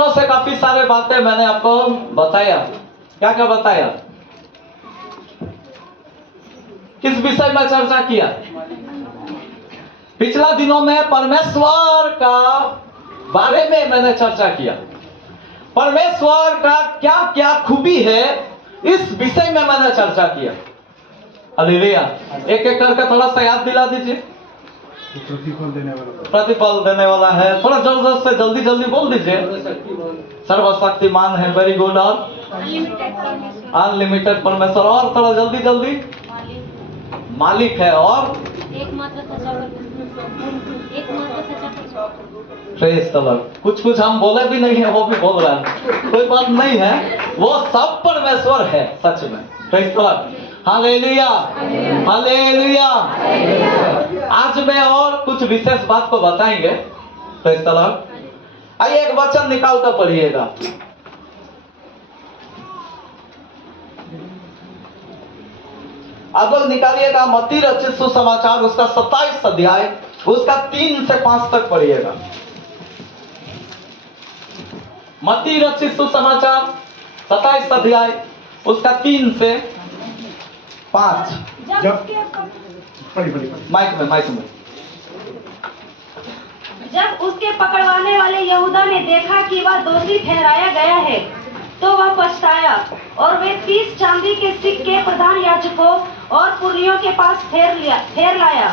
दिनों से काफी सारे बातें मैंने आपको बताया। क्या क्या बताया? किस विषय में चर्चा किया? पिछला दिनों में परमेश्वर का बारे में मैंने चर्चा किया। परमेश्वर का क्या क्या खूबी है, इस विषय में मैंने चर्चा किया। हालेलुया। एक एक करके थोड़ा सा याद दिला दीजिए। प्रतिफल देने वाला है। थोड़ा जोर जोर से जल्दी जल्दी बोल दीजिए। सर्वशक्तिमान है, वेरी गुड। और अनलिमिटेड परमेश्वर। और थोड़ा जल्दी जल्दी। मालिक है। और प्रेज द लॉर्ड। कुछ कुछ हम बोले भी नहीं है, वो भी बोल रहा है, कोई बात नहीं है, वो सब परमेश्वर है सच में। Praise the Lord. Hallelujah, hallelujah. आज मैं और कुछ विशेष बात को बताएंगे। Praise the Lord. आइए एक वचन निकाल कर पढ़िएगा। अब निकालिएगा मत्ती रचित सुसमाचार, उसका 27 अध्याय, उसका 3 से 5 तक पढ़िएगा। मत्ती रचित सुसमाचार 27 अध्याय, उसका 3 से 5। माइक में। जब उसके पकड़वाने वाले यहूदा ने देखा कि वह दोषी ठहराया गया है, तो वह पछताया और वे 30 चांदी के सिक्के प्रधान याजकों और पुरनियों के पास फेर लाया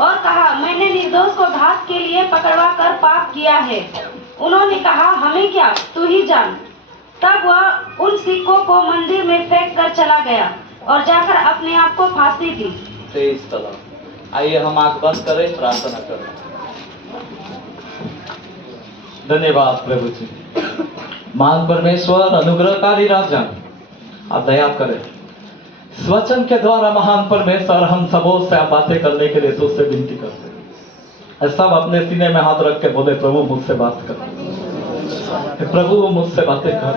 और कहा, मैंने निर्दोष को घात के लिए पकड़वा कर पाप किया है। उन्होंने कहा, हमें क्या, तू ही जान। तब वह उन सिक्कों को मंदिर में फेंक कर चला गया और जाकर अपने आप को फांसी दी। आइए हम आंख बंद करें, प्रार्थना करें। धन्यवाद प्रभु जी। महान परमेश्वर, अनुग्रहकारी राजा, आप दया करें। इस वचन के द्वारा महान परमेश्वर हम सबों से आप बातें करने के लिए तुझसे विनती करते हैं। सब अपने सीने में हाथ रख के बोले, प्रभु मुझसे बात कर, प्रभु मुझसे बातें कर।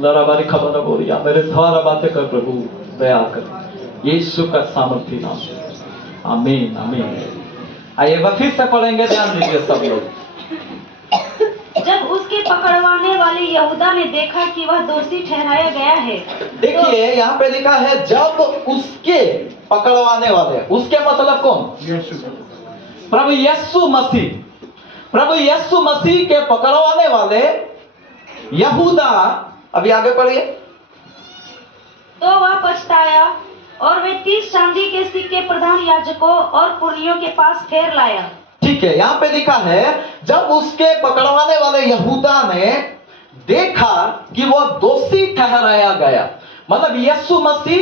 लड़ा बारी खबर न बोलिया, मेरे द्वारा बातें कर प्रभु, दया कर। यीशु का सामर्थ्य नाम, आमीन आमीन। आइए वह फिर से पढ़ेंगे, ध्यान दीजिए सब लोग। जब उसके पकड़वाने वाले यहूदा ने देखा कि वह दोषी ठहराया गया है। देखिए यहाँ पे लिखा है, जब उसके पकड़वाने वाले, उसके मतलब कौन? प्रभु यीशु मसीह। प्रभु यीशु मसीह के पकड़वाने वाले यहूदा, अभी आगे पढ़िए। तो वह पछताया और वे 30 चांदी के सिक्के प्रधान याजकों और पुरनियों के पास फेर लाया। ठीक है, यहाँ पे लिखा है, जब उसके पकड़वाने वाले यहूदा ने देखा कि वह दोषी ठहराया गया, मतलब यीशु मसीह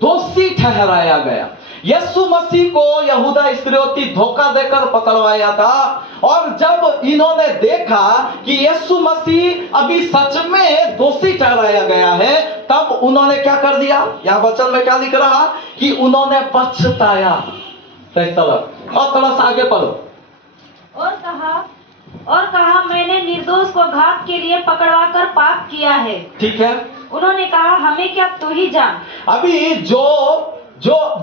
दोषी ठहराया गया। यीशु मसीह को यहूदा इस्करियोती धोखा देकर पकड़वाया था, और जब इन्होंने देखा कि यीशु मसीह अभी सच में दोषी ठहराया गया है, तब उन्होंने क्या कर दिया? यहाँ वचन में क्या लिख रहा कि उन्होंने पछताया। और थोड़ा सा आगे पढ़ो। और कहा मैंने निर्दोष को घात के लिए पकड़वा कर पाप किया है। ठीक है। उन्होंने कहा, हमें क्या, तू ही जान। अभी जो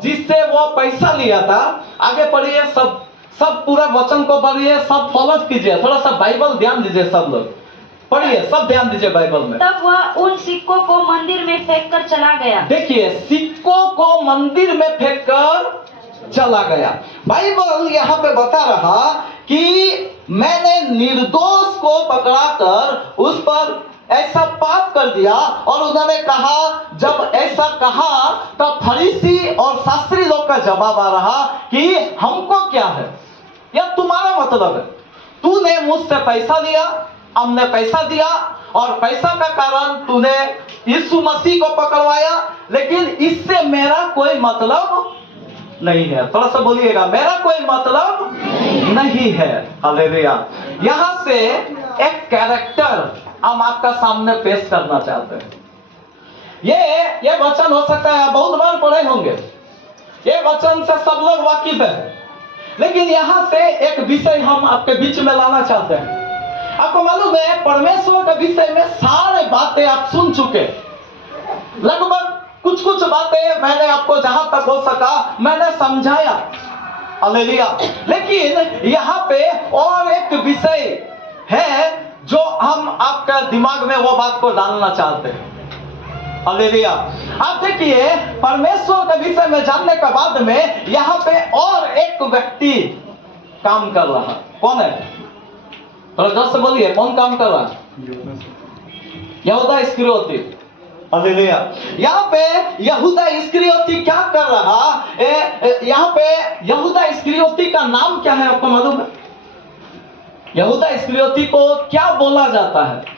जिससे वो पैसा लिया था, आगे पढ़िए, सब पूरा वचन को पढ़िए, सब फॉलो कीजिए। थोड़ा सा बाइबल ध्यान दीजिए, सब लोग पढ़िए, सब ध्यान दीजिए बाइबल में। तब वह उन सिक्कों को मंदिर में फेंक कर चला गया। देखिए, सिक्कों को मंदिर में फेंक कर चला गया। बाइबल यहाँ पे बता रहा कि मैंने निर्दोष को पकड़ाकर उस पर ऐसा पाप कर दिया, और उन्होंने कहा, जब ऐसा कहा तब फरीसी और शास्त्री लोग का जवाब आ रहा कि हमको क्या है, यह तुम्हारा मतलब है, तूने मुझसे पैसा लिया, हमने पैसा दिया, और पैसा का कारण तूने यीशु मसीह को पकड़वाया, लेकिन इससे मेरा कोई मतलब नहीं है। थोड़ा सा बोलिएगा, मेरा कोई मतलब नहीं है। हालेलुया। यहां से एक कैरेक्टर हम आपका सामने पेश करना चाहते हैं। ये वचन हो सकता है आप बहुत बार पढ़े होंगे, ये वचन से सब लोग वाकिफ है, लेकिन यहां से एक विषय हम आपके बीच में लाना चाहते हैं। आपको मालूम है, परमेश्वर के विषय में सारे बातें आप सुन चुके, लगभग कुछ बातें मैंने आपको जहां तक हो सका मैंने समझाया। हालेलुया। लेकिन यहाँ पे और एक विषय है जो हम आपका दिमाग में वो बात को डालना चाहते हैं। हालेलुया। आप देखिए, परमेश्वर के विषय में जानने के बाद में यहाँ पे और एक व्यक्ति काम कर रहा है। कौन है? थोड़ा जोर से बोलिए, कौन काम कर रहा है? यहूदा इस्करियोती। हालेलुया। यहाँ पे यहूदा इस्करियोती क्या कर रहा है? यहाँ पे यहूदा इस्करियोती का नाम क्या है, आपको मालूम है? यहूदा इस्करियोती को क्या बोला जाता है?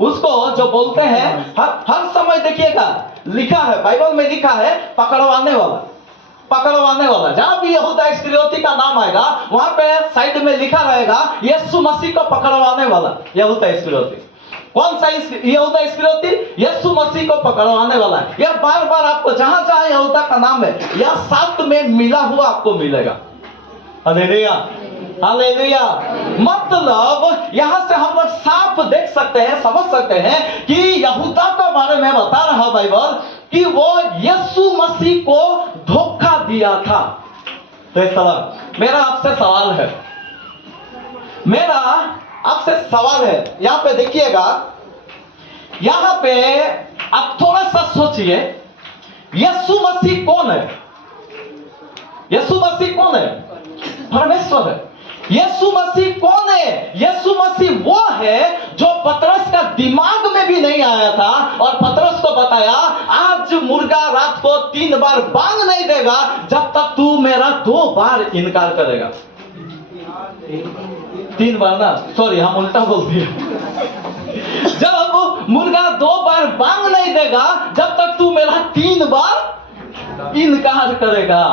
उसको जो बोलते हैं, हर समय देखिएगा लिखा है, बाइबल में लिखा है पकड़वाने वाला, पकड़वाने वाला। जहां भी यहूदा इस्करियोती का नाम आएगा वहां पे साइड में लिखा रहेगा यीशु मसीह को पकड़वाने वाला। यहूदा इस्करियोती कौन सा? यहूदा इस्करियोती यीशु मसीह को पकड़वाने वाला है। यह बार बार आपको जहां जहां यहूदा का नाम है यह साथ में मिला हुआ आपको मिलेगा। Hallelujah, hallelujah. मतलब यहां से हम लोग साफ देख सकते हैं, समझ सकते हैं कि यहूदा के बारे में बता रहा बाइबल कि वो यीशु मसीह को धोखा दिया था। तो मेरा आपसे सवाल है, मेरा आपसे सवाल है, यहां पे देखिएगा, यहां पे आप थोड़ा सा सोचिए, यीशु मसीह कौन है? यीशु मसीह कौन है? परमेश्वर है। यीशु मसीह कौन है? यीशु मसीह वो है जो पतरस का दिमाग में भी नहीं आया था और पतरस को बताया, आज मुर्गा रात को 3 बार बांग नहीं देगा जब तक तू मेरा 2 बार इनकार करेगा। 3 बार ना, सॉरी हम उल्टा बोल दिए। जब मुर्गा 2 बार बांग नहीं देगा जब तक तू मेरा 3 बार इनकार करेगा।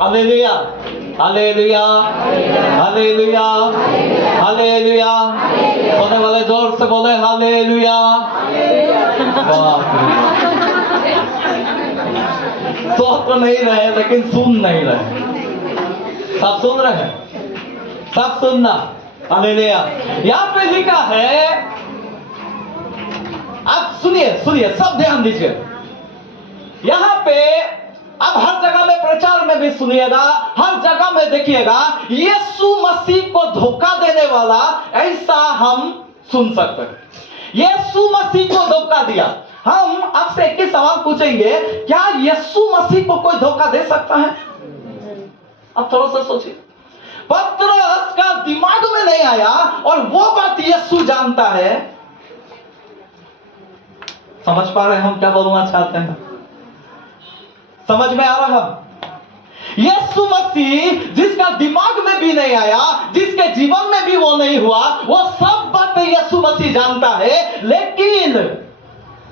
Hallelujah, hallelujah, hallelujah, hallelujah. बोलने वाले जोर से बोले हालेलुया। सोच तो नहीं रहे लेकिन सुन नहीं रहे। सब सुन रहे हैं? सब सुनना। हालेलुया। यहाँ पे लिखा है, आप सुनिए, सुनिए, सब ध्यान दीजिए। यहाँ पे अब हर जगह में प्रचार में भी सुनिएगा, हर जगह में देखिएगा, यीशु मसीह को धोखा देने वाला ऐसा हम सुन सकते हैं। यीशु मसीह को धोखा दिया। हम आपसे एक ही सवाल पूछेंगे, क्या यीशु मसीह को कोई धोखा दे सकता है? अब थोड़ा सा सोचिए। पतरस का दिमाग में नहीं आया और वो बात यीशु जानता है। समझ पा रहे हैं हम क्या बोलना चाहते हैं? समझ में आ रहा? यीशु मसीह जिसका दिमाग में भी नहीं आया, जिसके जीवन में भी वो नहीं हुआ, वो सब बातें यीशु मसीह जानता है। लेकिन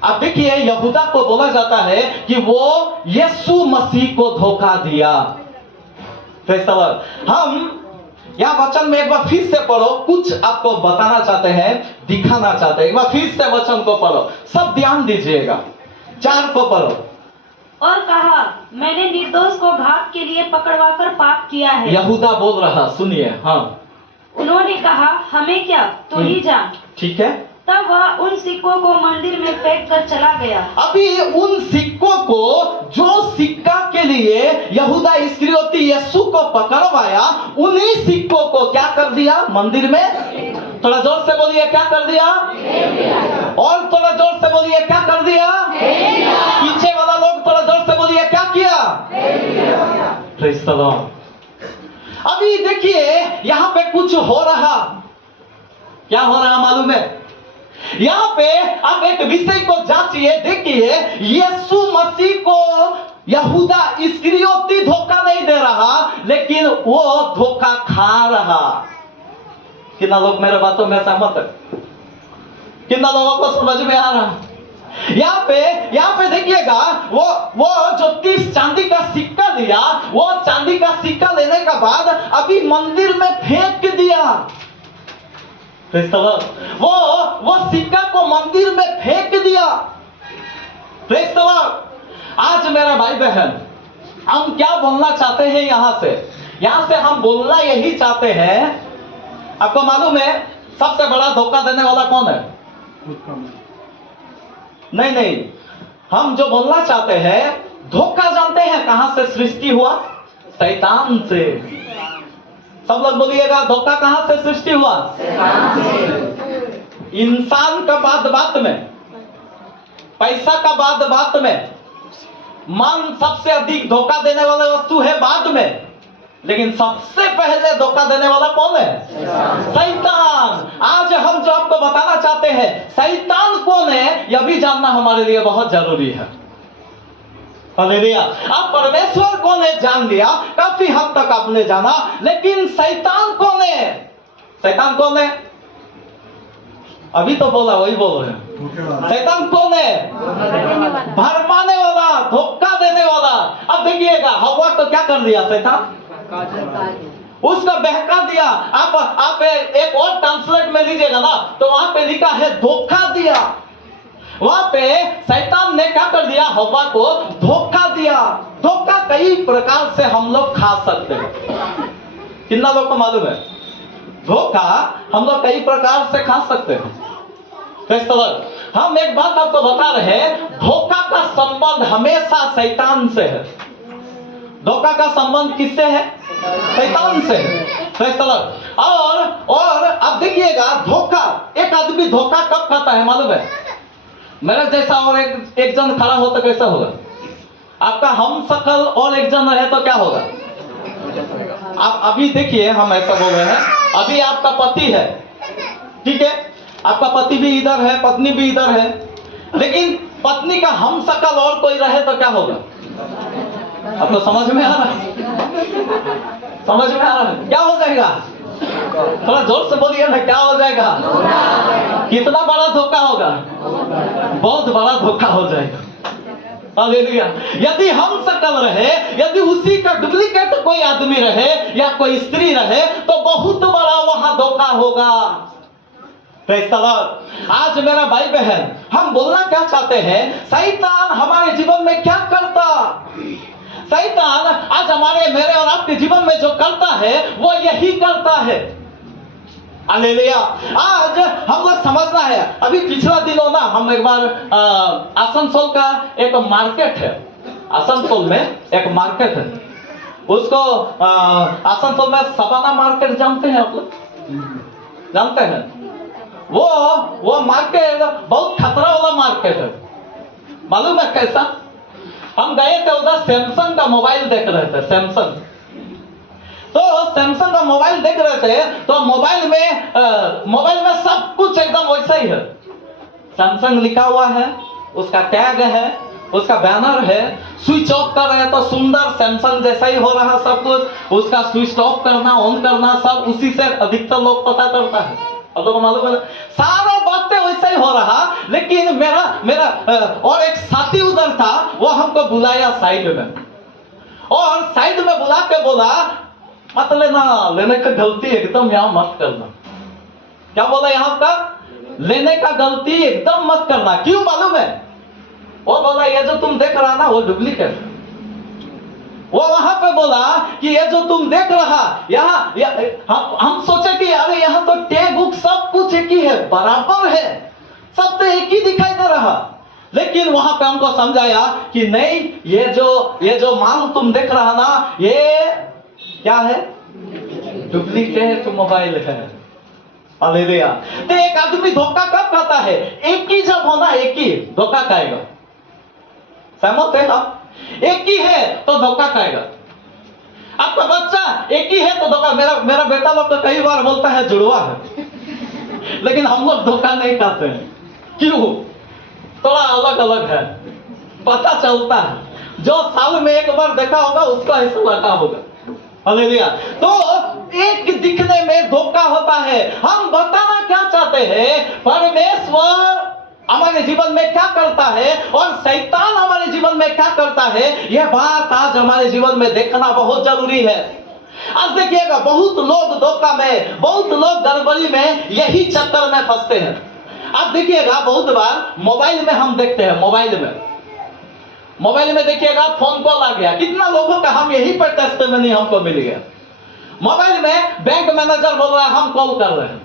अब देखिए, यहूदा को बोला जाता है कि वो यीशु मसीह को धोखा दिया। हम यहां वचन में एक बार फिर से पढ़ो, कुछ आपको बताना चाहते हैं, दिखाना चाहते हैं। एक बार फिर से वचन को पढ़ो, सब ध्यान दीजिएगा। 4 को पढ़ो। और कहा, मैंने निर्दोष को घात के लिए पकड़वाकर पाप किया है। यहूदा बोल रहा, सुनिए। हाँ, उन्होंने कहा, हमें क्या, तू ही जान। ठीक है। तब वह उन सिक्कों को मंदिर में फेंक कर चला गया। अभी उन सिक्कों को, जो सिक्का के लिए यहूदा इस्करियोती यीशु को पकड़वाया, उन्हीं सिक्कों को क्या कर दिया? मंदिर में। थोड़ा जोर से बोलिए, क्या कर दिया? और थोड़ा जोर से बोलिए, क्या कर दिया? पीछे वाला लोग थोड़ा जोर से बोलिए, क्या किया? Praise the Lord. अभी देखिए, यहां पे कुछ हो रहा। क्या हो रहा मालूम है? यहां पे आप एक विषय को जांचिए, देखिए, यीशु मसीह को यहूदा इस्करियोती धोखा नहीं दे रहा, लेकिन वो धोखा खा रहा। कितना लोग मेरे बातों में सहमत है? कितना लोगों को समझ में आ रहा? यहाँ पे देखिएगा, वो जो 30 चांदी का सिक्का लिया, वो चांदी का सिक्का लेने का बाद अभी मंदिर में फेंक दिया। वो सिक्का को मंदिर में फेंक दिया। Praise the Lord. आज मेरा भाई बहन, हम क्या बोलना चाहते हैं यहां से हम बोलना यही चाहते हैं, आपको मालूम है सबसे बड़ा धोखा देने वाला कौन है? नहीं, हम जो बोलना चाहते हैं, धोखा जानते हैं कहां से सृष्टि हुआ? शैतान से। सब लोग बोलिएगा, धोखा कहां से सृष्टि हुआ? इंसान का बात में, पैसा का बात में, मन सबसे अधिक धोखा देने वाला वस्तु है बाद में, लेकिन सबसे पहले धोखा देने वाला कौन है? शैतान। आज हम जो आपको बताना चाहते हैं शैतान कौन है, यह भी जानना हमारे लिए बहुत जरूरी है। हालेलुया। आप परमेश्वर कौन है जान लिया, काफी हद तक आपने जाना, लेकिन शैतान कौन है? शैतान कौन है? अभी तो बोला, वही बोल रहे हैं। शैतान कौन है? भरमाने वाला, धोखा देने वाला। अब देखिएगा हव्वा को क्या कर दिया शैतान? उसको बहका दिया। आप एक और ट्रांसलेट में लीजिएगा ना, तो वहां पे लिखा है धोखा दिया। वहां पे शैतान ने क्या कर दिया? हव्वा को धोखा दिया। धोखा कई प्रकार से हम लोग खा सकते हैं। कितना लोग को मालूम है? धोखा हम लोग कई प्रकार से खा सकते हैं। हम एक बात आपको बता रहे हैं, धोखा का संबंध हमेशा शैतान से है। धोखा का संबंध किससे है? शैतान से है। और अब देखिएगा धोखा, एक आदमी धोखा कब खाता है मालूम है? मेरा जैसा और एक जन खड़ा हो तो कैसा होगा? आपका हम शकल और एक जन रहे तो क्या होगा? आप अभी देखिए, हम ऐसा बोल रहे हैं, अभी आपका पति है, ठीक है, आपका पति भी इधर है, पत्नी भी इधर है, लेकिन पत्नी का हम शकल और कोई रहे तो क्या होगा? आपको समझ में आ रहा है? समझ में आ रहा है? क्या हो जाएगा? थोड़ा जोर से बोलिए ना, क्या हो जाएगा? कितना बड़ा धोखा होगा? बहुत बड़ा धोखा हो जाएगा। हालेलुया। यदि हम शकल रहे, यदि उसी का डुप्लीकेट कोई आदमी रहे या कोई स्त्री रहे, तो बहुत बड़ा वहां धोखा होगा। आज मेरा भाई बहन, हम बोलना क्या चाहते हैं? शैतान हमारे जीवन में क्या करता? शैतान आज हमारे, मेरे और आपके जीवन में जो करता है वो यही करता है। हालेलुया। आज हम लोग समझना है, अभी पिछला दिनों ना हम एक बार आसनसोल का एक मार्केट है, आसनसोल में एक मार्केट है, उसको आसनसोल में सबाना मार्केट जानते हैं आप लोग? जानते हैं? वो मार्केट बहुत खतरा वाला मार्केट है। मालूम है कैसा? हम गए थे उधर, सैमसंग का मोबाइल देख रहे थे, सैमसंग। तो सैमसंग का मोबाइल देख रहे थे, तो मोबाइल में सब कुछ एकदम वैसा ही है। सैमसंग लिखा हुआ है, उसका टैग है, उसका बैनर है। स्विच ऑफ कर रहे हैं तो सुंदर सैमसंग जैसा ही हो रहा सब कुछ। उसका स्विच ऑफ करना, ऑन करना, सब उसी से अधिकतर लोग पता करता है। अब लोगों को मालूम है, सारा बातें वैसा ही हो रहा। लेकिन मेरा और एक साथी उधर था, वो हमको बुलाया साइड में, और साइड में बुला के बोला, मत लेना, लेने का गलती एकदम यहाँ मत करना। क्या बोला? यहाँ का लेने का गलती एकदम मत करना। क्यों मालूम है? वो बोला ये जो तुम देख रहा ना वो डुप्लीकेट है। वो वहां पे बोला कि ये जो तुम देख रहा, हम सोचे कि अरे यहाँ तो टैग बुक सब कुछ एक ही है, बराबर है, सब तो एक ही दिखाई दे रहा। लेकिन वहां पे हमको समझाया कि नहीं, ये जो माल तुम देख रहा ना, ये क्या है? डुप्लीकेट मोबाइल है। हालेलुया। तो एक आदमी धोखा कब खाता है? एक ही जब होना, एक ही धोखा खाएगा। सहमत है आप? एक ही है तो धोखा खाएगा। आपका बच्चा एक ही है तो धोखा। मेरा बेटा लोग तो कई बार बोलता है जुड़वा है, लेकिन हम लोग धोखा नहीं खाते हैं। क्यों? थोड़ा अलग अलग है, पता चलता है। जो साल में एक बार देखा होगा उसको ऐसा लगा होगा। हालेलुया। तो एक दिखने में धोखा होता है। हम बताना क्या चाहते हैं? परमेश्वर हमारे जीवन में क्या करता है और शैतान हमारे जीवन में क्या करता है, यह बात आज हमारे जीवन में देखना बहुत जरूरी है। आज देखिएगा बहुत लोग धोखा में, बहुत लोग गड़बड़ी में, यही चक्कर में फंसते हैं। आप देखिएगा बहुत बार मोबाइल में हम देखते हैं, मोबाइल में देखिएगा फोन कॉल आ गया। कितना लोगों का हम यही पर टेस्टिमनी हमको मिल गया। मोबाइल में बैंक मैनेजर बोल रहा है हम कॉल कर रहे हैं,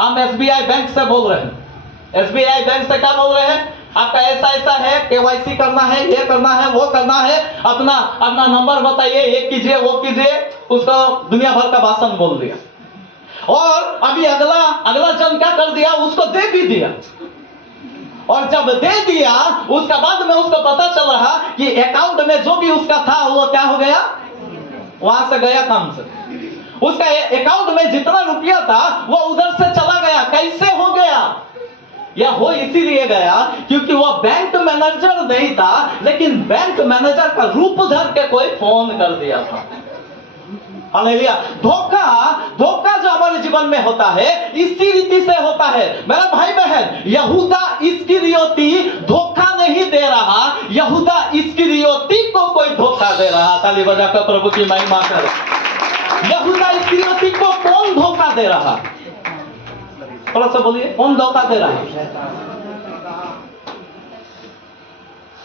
हम एसबीआई बैंक से बोल रहे हैं। एसबीआई बैंक से क्या बोल रहे हैं? आपका ऐसा है, केवाईसी करना है, ये करना है, वो करना है, अपना नंबर बताइए, ये कीजिए, वो कीजिए। उसको दुनिया भर का भाषण बोल दिया। और अभी अगला जन क्या कर दिया, उसको दे भी दिया। और जब दे दिया उसका बाद में उसको पता चल रहा कि अकाउंट में जो भी उसका था वो क्या हो गया, वहां से गया काम से। उसका अकाउंट में जितना रुपया था वो उधर से चला गया। कैसे हो गया? यह हो इसीलिए गया क्योंकि वो बैंक मैनेजर नहीं था, लेकिन बैंक मैनेजर का रूप धर के कोई फोन कर दिया था। हालेलुया। धोखा जो हमारे जीवन में होता है इसी रीति से होता है। मेरा भाई बहन, यहूदा इस्करियोती धोखा नहीं दे रहा, यहूदा इस्करियोती को कोई धोखा दे रहा। ताली बजाकर प्रभु की महिमा कर। यहूदा इस्करियोती को कौन धोखा दे रहा? थोड़ा सा बोलिए, कौन धोखा दे रहा?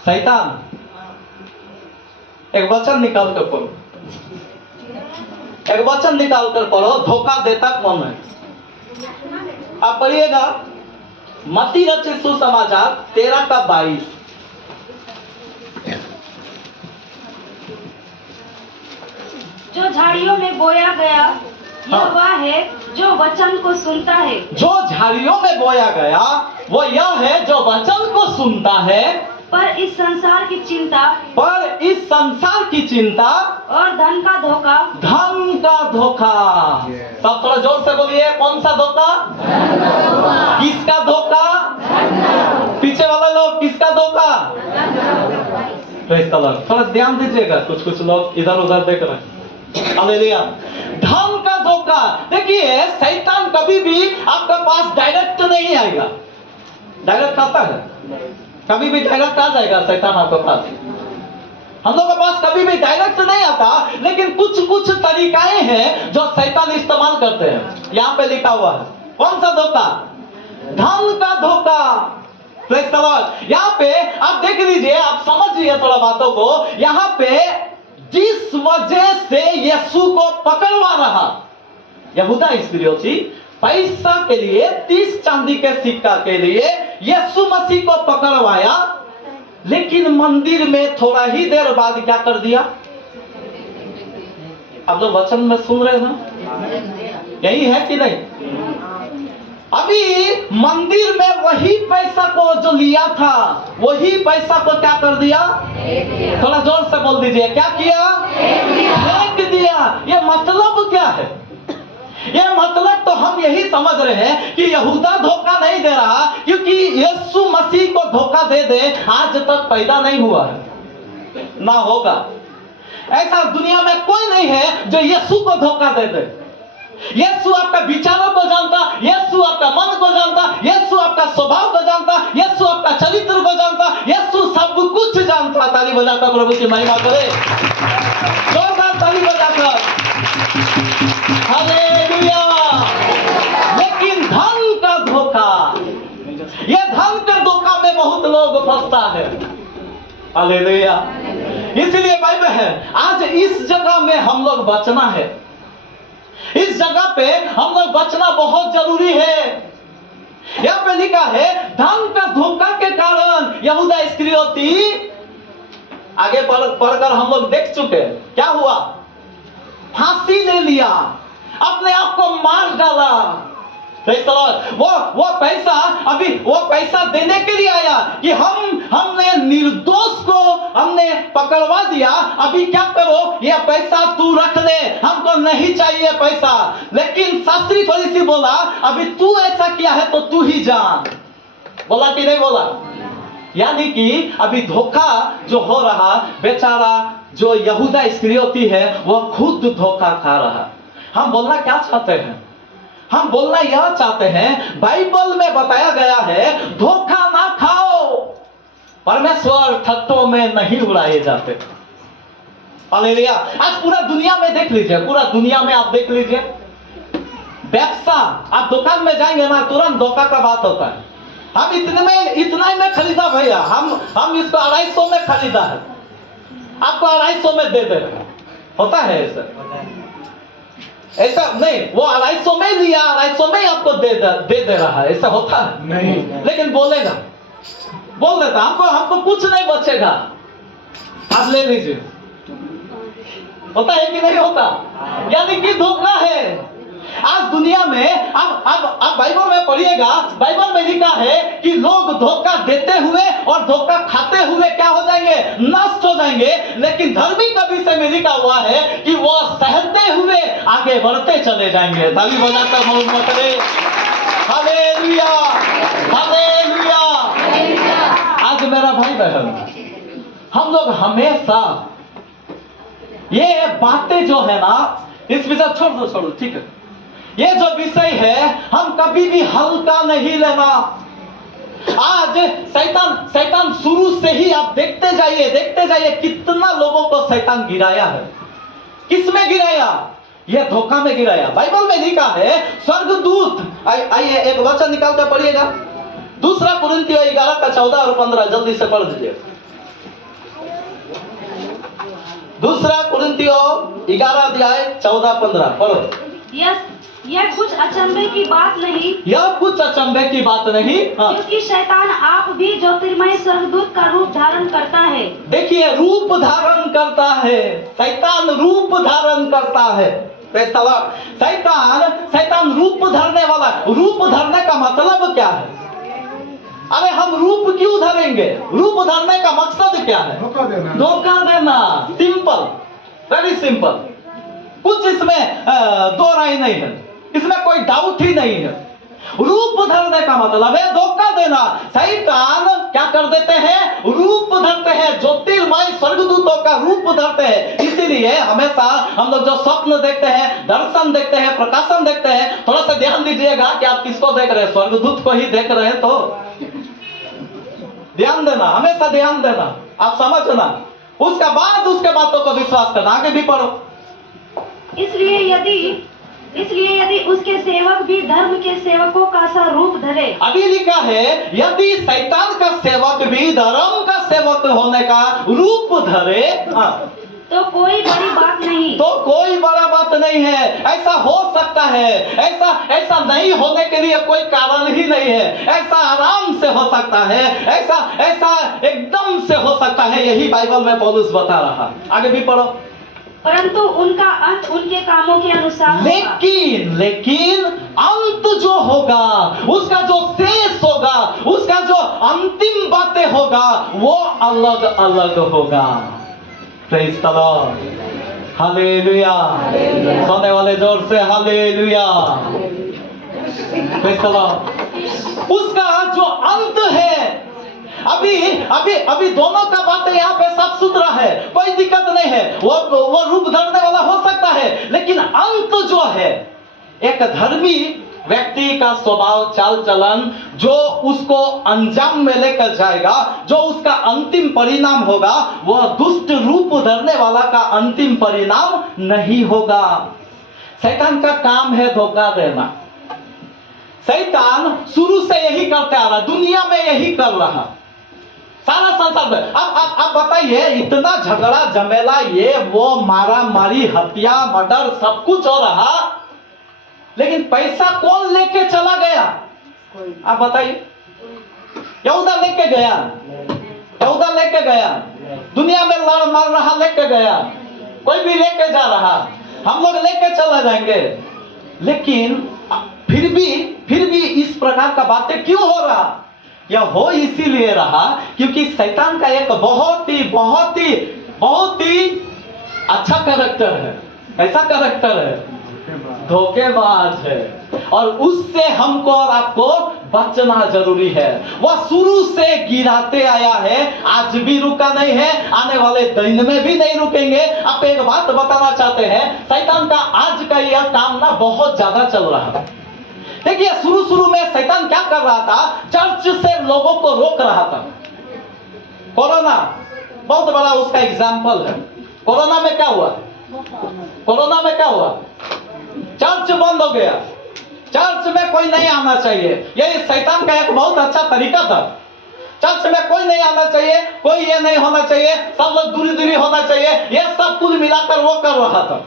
शैतान। एक वचन निकाल कर पढ़ो, एक वचन निकाल कर पढ़ो, धोखा देता कौन है? आप पढ़िएगा मत्ती रचित सुसमाचार 13:22। जो झाड़ियों में बोया गया यह हाँ। वह है जो वचन को सुनता है। जो झाड़ियों में बोया गया वो यह है जो वचन को सुनता है, पर इस संसार की चिंता और धन का धोखा। सब थोड़ा जोर से बोलिए, कौन सा धोखा? किसका धोखा? पीछे वाले लोग, किसका धोखा? Praise the Lord. थोड़ा ध्यान दीजिएगा, कुछ लोग इधर उधर देख रहे हैं। हालेलुया। धन का धोखा। देखिए, शैतान कभी भी आपके पास डायरेक्ट नहीं आएगा। डायरेक्ट आता है? कभी भी डायरेक्ट आ जाएगा शैतान आपके पास? हम लोग के पास कभी भी डायरेक्ट नहीं आता, लेकिन कुछ तरीकाएं हैं जो शैतान इस्तेमाल करते हैं। यहाँ पे लिखा हुआ है, कौन सा धोखा? धन का धोखा। Praise the Lord. यहाँ पे आप देख लीजिए, आप समझिए थोड़ा बातों को। यहाँ पे जिस वजह से यीशु को पकड़वा रहा, यहूदा इस्करियोती पैसा के लिए, 30 चांदी के सिक्का के लिए यीशु मसीह को पकड़वाया, लेकिन मंदिर में थोड़ा ही देर बाद क्या कर दिया? आप लोग वचन में सुन रहे हैं ना? यही है कि नहीं? अभी मंदिर में वही पैसा को जो लिया था, वही पैसा को क्या कर दिया? थोड़ा जोर से बोल दीजिए, क्या किया? फेंक दिया। ये मतलब क्या है? ये मतलब तो हम यही समझ रहे हैं कि यहूदा धोखा नहीं दे रहा, क्योंकि यीशु मसीह को धोखा दे आज तक पैदा नहीं हुआ है, ना होगा। ऐसा दुनिया में कोई नहीं है जो यीशु को धोखा दे। यीशु आपका विचारों को जानता, यीशु आपका मन को जानता, यीशु आपका स्वभाव को जानता, यीशु आपका चरित्र को जानता, यीशु सब कुछ जानता। ताली बजाकर प्रभु की महिमा करे, जोरदार ताली बजाकर। हालेलुया। लेकिन धन का धोखा, ये धन के धोखा में बहुत लोग फंसता है। हालेलुया। इसलिए भाई बहन, आज इस जगह में हम लोग बचना है। इस जगह पे हम लोग बचना बहुत जरूरी है। यहाँ पे लिखा है, धन का धोखा के कारण यहूदा इस्करियोती, आगे पढ़कर हम लोग देख चुके, क्या हुआ? फांसी ले लिया, अपने आप को मार डाला। वो पैसा, अभी वो पैसा देने के लिए आया कि हमने निर्दोष को हमने पकड़वा दिया, अभी क्या करो, ये पैसा तू रख ले, हमको नहीं चाहिए पैसा। लेकिन शास्त्री फरीसी बोला, अभी तू ऐसा किया है तो तू ही जान। बोला कि नहीं बोला? यानी कि अभी धोखा जो हो रहा, बेचारा जो यहूदा इस्करियोती है वो खुद धोखा खा रहा। हम बोलना क्या चाहते हैं? हम बोलना यह चाहते हैं, बाइबल में बताया गया है, धोखा ना खाओ, परमेश्वर ठट्टों में नहीं उड़ाए जाते। हालेलुया। आज पूरा दुनिया में देख लीजिए, पूरा दुनिया में आप देख लीजिए, व्यवसा, आप दुकान में जाएंगे ना, तुरंत धोखा का बात होता है। हम इतना में खरीदा भैया, हम इसको 250 में खरीदा है, आपको 250 में दे दे। होता है ऐसा नहीं, वो 250 में लिया, 250 में आपको दे दे रहा है, ऐसा होता है नहीं। लेकिन बोलेगा, बोल देता, हमको कुछ नहीं बचेगा, आप ले लीजिए। होता है कि नहीं होता? यानी कि धोखा है। आज दुनिया में अब बाइबल में पढ़िएगा, बाइबल में लिखा है कि लोग धोखा देते हुए और धोखा खाते हुए क्या हो जाएंगे, नष्ट हो जाएंगे। लेकिन धर्मी का विषय में लिखा हुआ है कि वह सहते हुए आगे बढ़ते चले जाएंगे। ताली बजाकर मोहम्मद करे, हालेलुया, हालेलुया। आज मेरा भाई बहन, हम लोग हमेशा ये बातें जो है ना, इस विषय छोड़ दो, ठीक है। ये जो विषय है हम कभी भी हल्का नहीं लेना। आज शैतान शुरू से ही आप देखते जाइए कितना लोगों को शैतान गिराया है। किसमें गिराया? ये धोखा में गिराया। बाइबल में लिखा है स्वर्गदूत, आइए एक वचन निकाल कर पढ़िएगा, 2 कुरिन्थियों 11 का 14 और 15, जल्दी से पढ़ दीजिए। 2 कुरिन्थियों 11 अध्याय 14-15 पढ़ो। यह कुछ अचंभे की बात नहीं, यह कुछ अचंभे की बात नहीं, हाँ। क्योंकि शैतान आप भी ज्योतिर्मय स्वर्गदूत का रूप धारण करता है। देखिए, रूप धारण करता है, शैतान रूप धारण करता है। शैतान रूप धरने वाला। रूप धरने का मतलब क्या है? अरे हम रूप क्यों धरेंगे? रूप धरने का मकसद क्या है? धोखा देना। सिंपल, वेरी सिंपल, कुछ इसमें दो राय नहीं है, इसमें कोई डाउट ही नहीं है। रूप धरने का मतलब है धोखा देना। शैतान क्या कर देते हैं? रूप धरते हैं, ज्योतिर्मय स्वर्गदूतों का रूप धरते हैं। इसीलिए हमेशा हम लोग जो स्वप्न देखते हैं, दर्शन देखते हैं, प्रकाशन देखते हैं, थोड़ा सा ध्यान दीजिएगा कि आप किसको देख रहे हैं। स्वर्गदूत को ही देख रहे हैं तो ध्यान देना, हमेशा ध्यान देना, आप समझना, उसके बाद उसके बातों को विश्वास करना। आगे भी पढ़ो। इसलिए यदि उसके सेवक भी धर्म के सेवकों का सा रूप धरे। अभी लिखा है यदि शैतान का सेवक भी धर्म का सेवक होने का रूप धरे, तो कोई बड़ी बात नहीं, तो कोई बड़ा बात नहीं है। ऐसा हो सकता है, ऐसा नहीं होने के लिए कोई कारण ही नहीं है। ऐसा आराम से हो सकता है, ऐसा एकदम से हो सकता है। यही बाइबल में पौलुस बता रहा। आगे भी पढ़ो। परंतु उनका अंत उनके कामों के अनुसार। लेकिन अंत जो होगा, उसका जो शेष होगा, उसका जो अंतिम बातें होगा, वो अलग अलग होगा। Praise the Lord, hallelujah. सोने वाले जोर से हालेलुया। Praise the Lord. उसका जो अंत है, अभी दोनों का बात यहाँ पे साफ सुथरा है, कोई दिक्कत नहीं है। वो रूप धरने वाला हो सकता है, लेकिन अंत जो है, एक धर्मी व्यक्ति का स्वभाव, चाल चलन, जो उसको अंजाम में लेकर जाएगा, जो उसका अंतिम परिणाम होगा, वह दुष्ट रूप धरने वाला का अंतिम परिणाम नहीं होगा। शैतान का काम है धोखा देना। शैतान शुरू से यही करते आ रहा, दुनिया में यही कर रहा, सारा संसार में। अब बताइए, इतना झगड़ा झमेला, ये वो, मारा मारी, हत्या, मर्डर, सब कुछ हो रहा, लेकिन पैसा कौन लेके चला गया? आप बताइए। यहूदा लेके गया, दुनिया में लड़ मर रहा लेके गया, कोई भी लेके जा रहा, हम लोग लेके चला जाएंगे। लेकिन फिर भी इस प्रकार का बातें क्यों हो रहा? यह हो इसीलिए रहा क्योंकि शैतान का एक बहुत ही अच्छा कैरेक्टर है। ऐसा कैरेक्टर है, धोखेबाज है, और उससे हमको और आपको बचना जरूरी है। वह शुरू से गिराते आया है, आज भी रुका नहीं है, आने वाले दिन में भी नहीं रुकेंगे। आप एक बात बताना चाहते हैं, शैतान का आज का यह काम ना बहुत ज्यादा चल रहा है। देखिए, शुरू में शैतान क्या कर रहा था? चर्च से लोगों को रोक रहा था। कोरोना बहुत बड़ा उसका एग्जाम्पल है। कोरोना में क्या हुआ? चर्च बंद हो गया, चर्च में कोई नहीं आना चाहिए। यही शैतान का एक बहुत अच्छा तरीका था। चर्च में कोई नहीं आना चाहिए, कोई ये नहीं होना चाहिए, सब लोग दूरी होना चाहिए, ये सब कुल मिलाकर वो कर रहा था।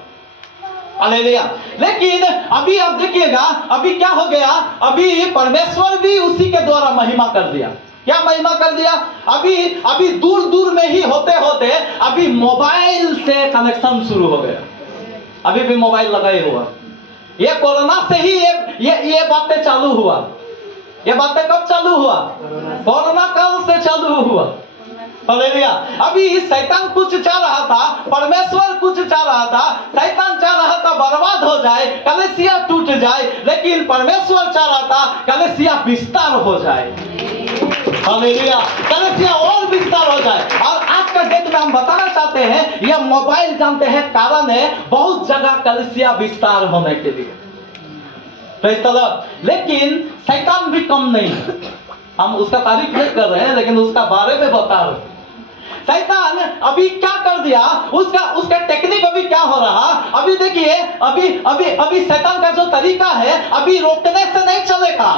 हालेलुया। लेकिन अभी आप देखिएगा, अभी क्या हो गया? अभी परमेश्वर भी उसी के द्वारा महिमा कर दिया। क्या महिमा कर दिया? अभी दूर में ही होते अभी मोबाइल से कनेक्शन शुरू हो गया। अभी भी मोबाइल लगाए हुआ, ये कोरोना से ही ये बातें चालू हुआ। ये बातें कब चालू हुआ? कोरोना काल से चालू हुआ। हालेलुया। अभी शैतान कुछ चाह रहा था, परमेश्वर कुछ चाह रहा था। शैतान चाह रहा था बर्बाद हो जाए, कलीसिया टूट जाए, लेकिन परमेश्वर चाह रहा था कलीसिया विस्तार हो जाए। हालेलुया। कलीसिया और विस्तार हो जाए। और आज का डेट में हम बताना चाहते हैं, यह मोबाइल जानते हैं कारण है बहुत जगह कलीसिया विस्तार होने के लिए। Praise the Lord. लेकिन शैतान भी कम नहीं है। हम उसका तारीफ नहीं कर रहे हैं, लेकिन उसका बारे में बता रहे हैं। शैतान अभी क्या कर दिया, उसका टेक्निक अभी क्या हो रहा, अभी देखिए, अभी शैतान का जो तरीका है, अभी रोकने से नहीं चलेगा।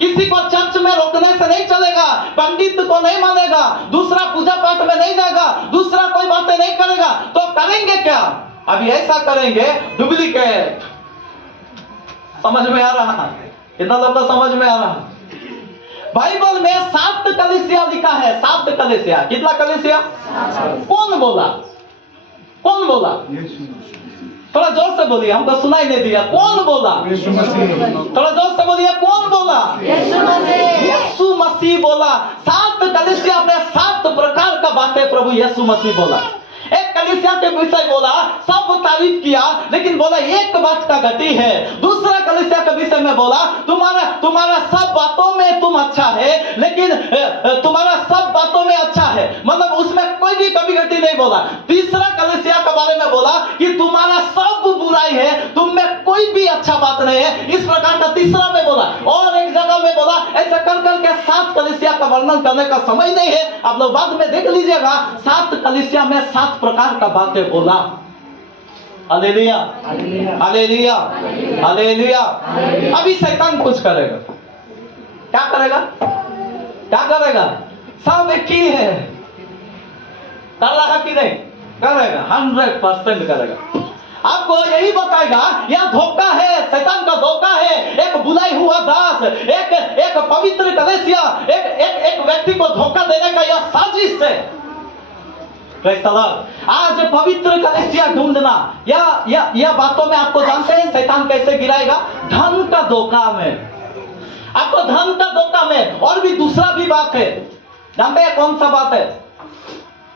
किसी को चर्च में रोकने से नहीं चलेगा, पंडित को नहीं मानेगा, दूसरा पूजा पाठ में नहीं जाएगा, दूसरा कोई बातें नहीं करेगा, तो करेंगे क्या? अभी ऐसा करेंगे डुप्लीकेट। समझ में आ रहा है? इतना लंबा समझ में आ रहा है? बाइबल में 7 कलीसिया लिखा है। 7 कलीसिया। कितना कलीसिया? कौन बोला? कौन बोला? थोड़ा जोर से बोलिए, हमको सुनाई नहीं दिया। कौन बोला? यीशु मसीह। थोड़ा जोर से बोलिए, कौन बोला? यीशु मसीह बोला। 7 कलीसिया में 7 प्रकार का बातें प्रभु यीशु मसीह बोला। एक कलीसिया के विषय बोला, सब तारीफ किया, लेकिन बोला एक बात का गति है। दूसरा कलीसिया के विषय में बोला, तुम्हारा सब बातों में तुम अच्छा है, लेकिन तुम्हारा सब बातों में अच्छा है, मतलब उसमें कोई भी कभी गति नहीं बोला। तीसरा कलीसिया के बारे में बोला कि तुम्हारा सब बुराई है, तुम में कोई भी अच्छा बात नहीं है, इस प्रकार का तीसरा में बोला। और एक जगह में बोला, ऐसा कर करके 7 कलीसिया का वर्णन करने का समय नहीं है, आप लोग बाद में देख लीजिएगा। 7 कलीसिया में 7 प्रकार का बातें बोला। Hallelujah, hallelujah, hallelujah. अभी शैतान कुछ करेगा। क्या करेगा? क्या करेगा? सब एक ही है। कर रहा कि नहीं? करेगा, 100% करेगा। आपको यही बताएगा यह धोखा है, शैतान का धोखा है। एक बुलाई हुआ दास, एक पवित्र कलीसिया, एक व्यक्ति को धोखा देने का यह साजिश है। Praise the Lord. आज पवित्र कलीसिया ढूंढना, यह बातों में आपको जानते हैं शैतान कैसे गिराएगा? धन का धोखा में, आपको धन का धोखा में। और भी दूसरा भी बात है, जानते हैं कौन सा बात है?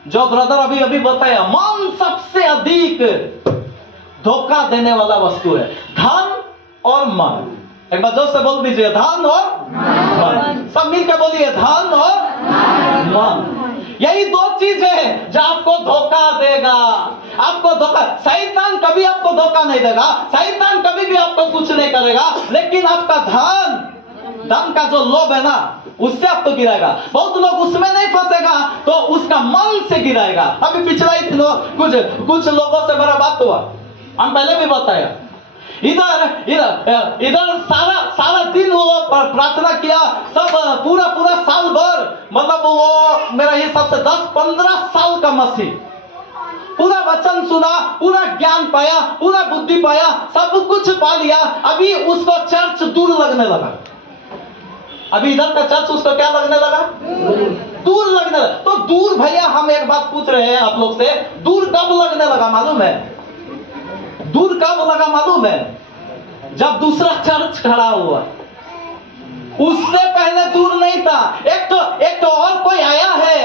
जो ब्रदर अभी बताया, मन सबसे अधिक धोखा देने वाला वस्तु है, धन और मन। एक बार जोर से बोल दीजिए, धन और मन। सब मिलकर बोलिए, धन और मन। यही 2 चीजें हैं जो आपको धोखा देगा। आपको धोखा, शैतान कभी आपको धोखा नहीं देगा, शैतान कभी भी आपको कुछ नहीं करेगा, लेकिन आपका धन का जो लोभ है ना, उससे आपको गिराएगा। बहुत लोग उसमें नहीं फंसेगा, तो उसका मन से गिराएगा। अभी पिछला ही कुछ लोगों से मेरा बात हुआ, हम पहले भी बताया। इधर सारा दिन वो प्रार्थना किया, सब पूरा साल भर, मतलब वो मेरा हिसाब से 10-15 साल का मसीह, पूरा वचन सुना, पूरा ज्ञान पाया, पूरा बुद्धि पाया, सब कुछ पा लिया। अभी उसको चर्च दूर लगने लगा। अभी इधर का चर्च उसको क्या लगने लगा? दूर लगने लगा। तो दूर, भैया हम एक बात पूछ रहे हैं आप लोग से, दूर कब लगने लगा मालूम है? दूर कब लगा मालूम है? जब दूसरा चर्च खड़ा हुआ। उससे पहले दूर नहीं था। एक तो और कोई आया है,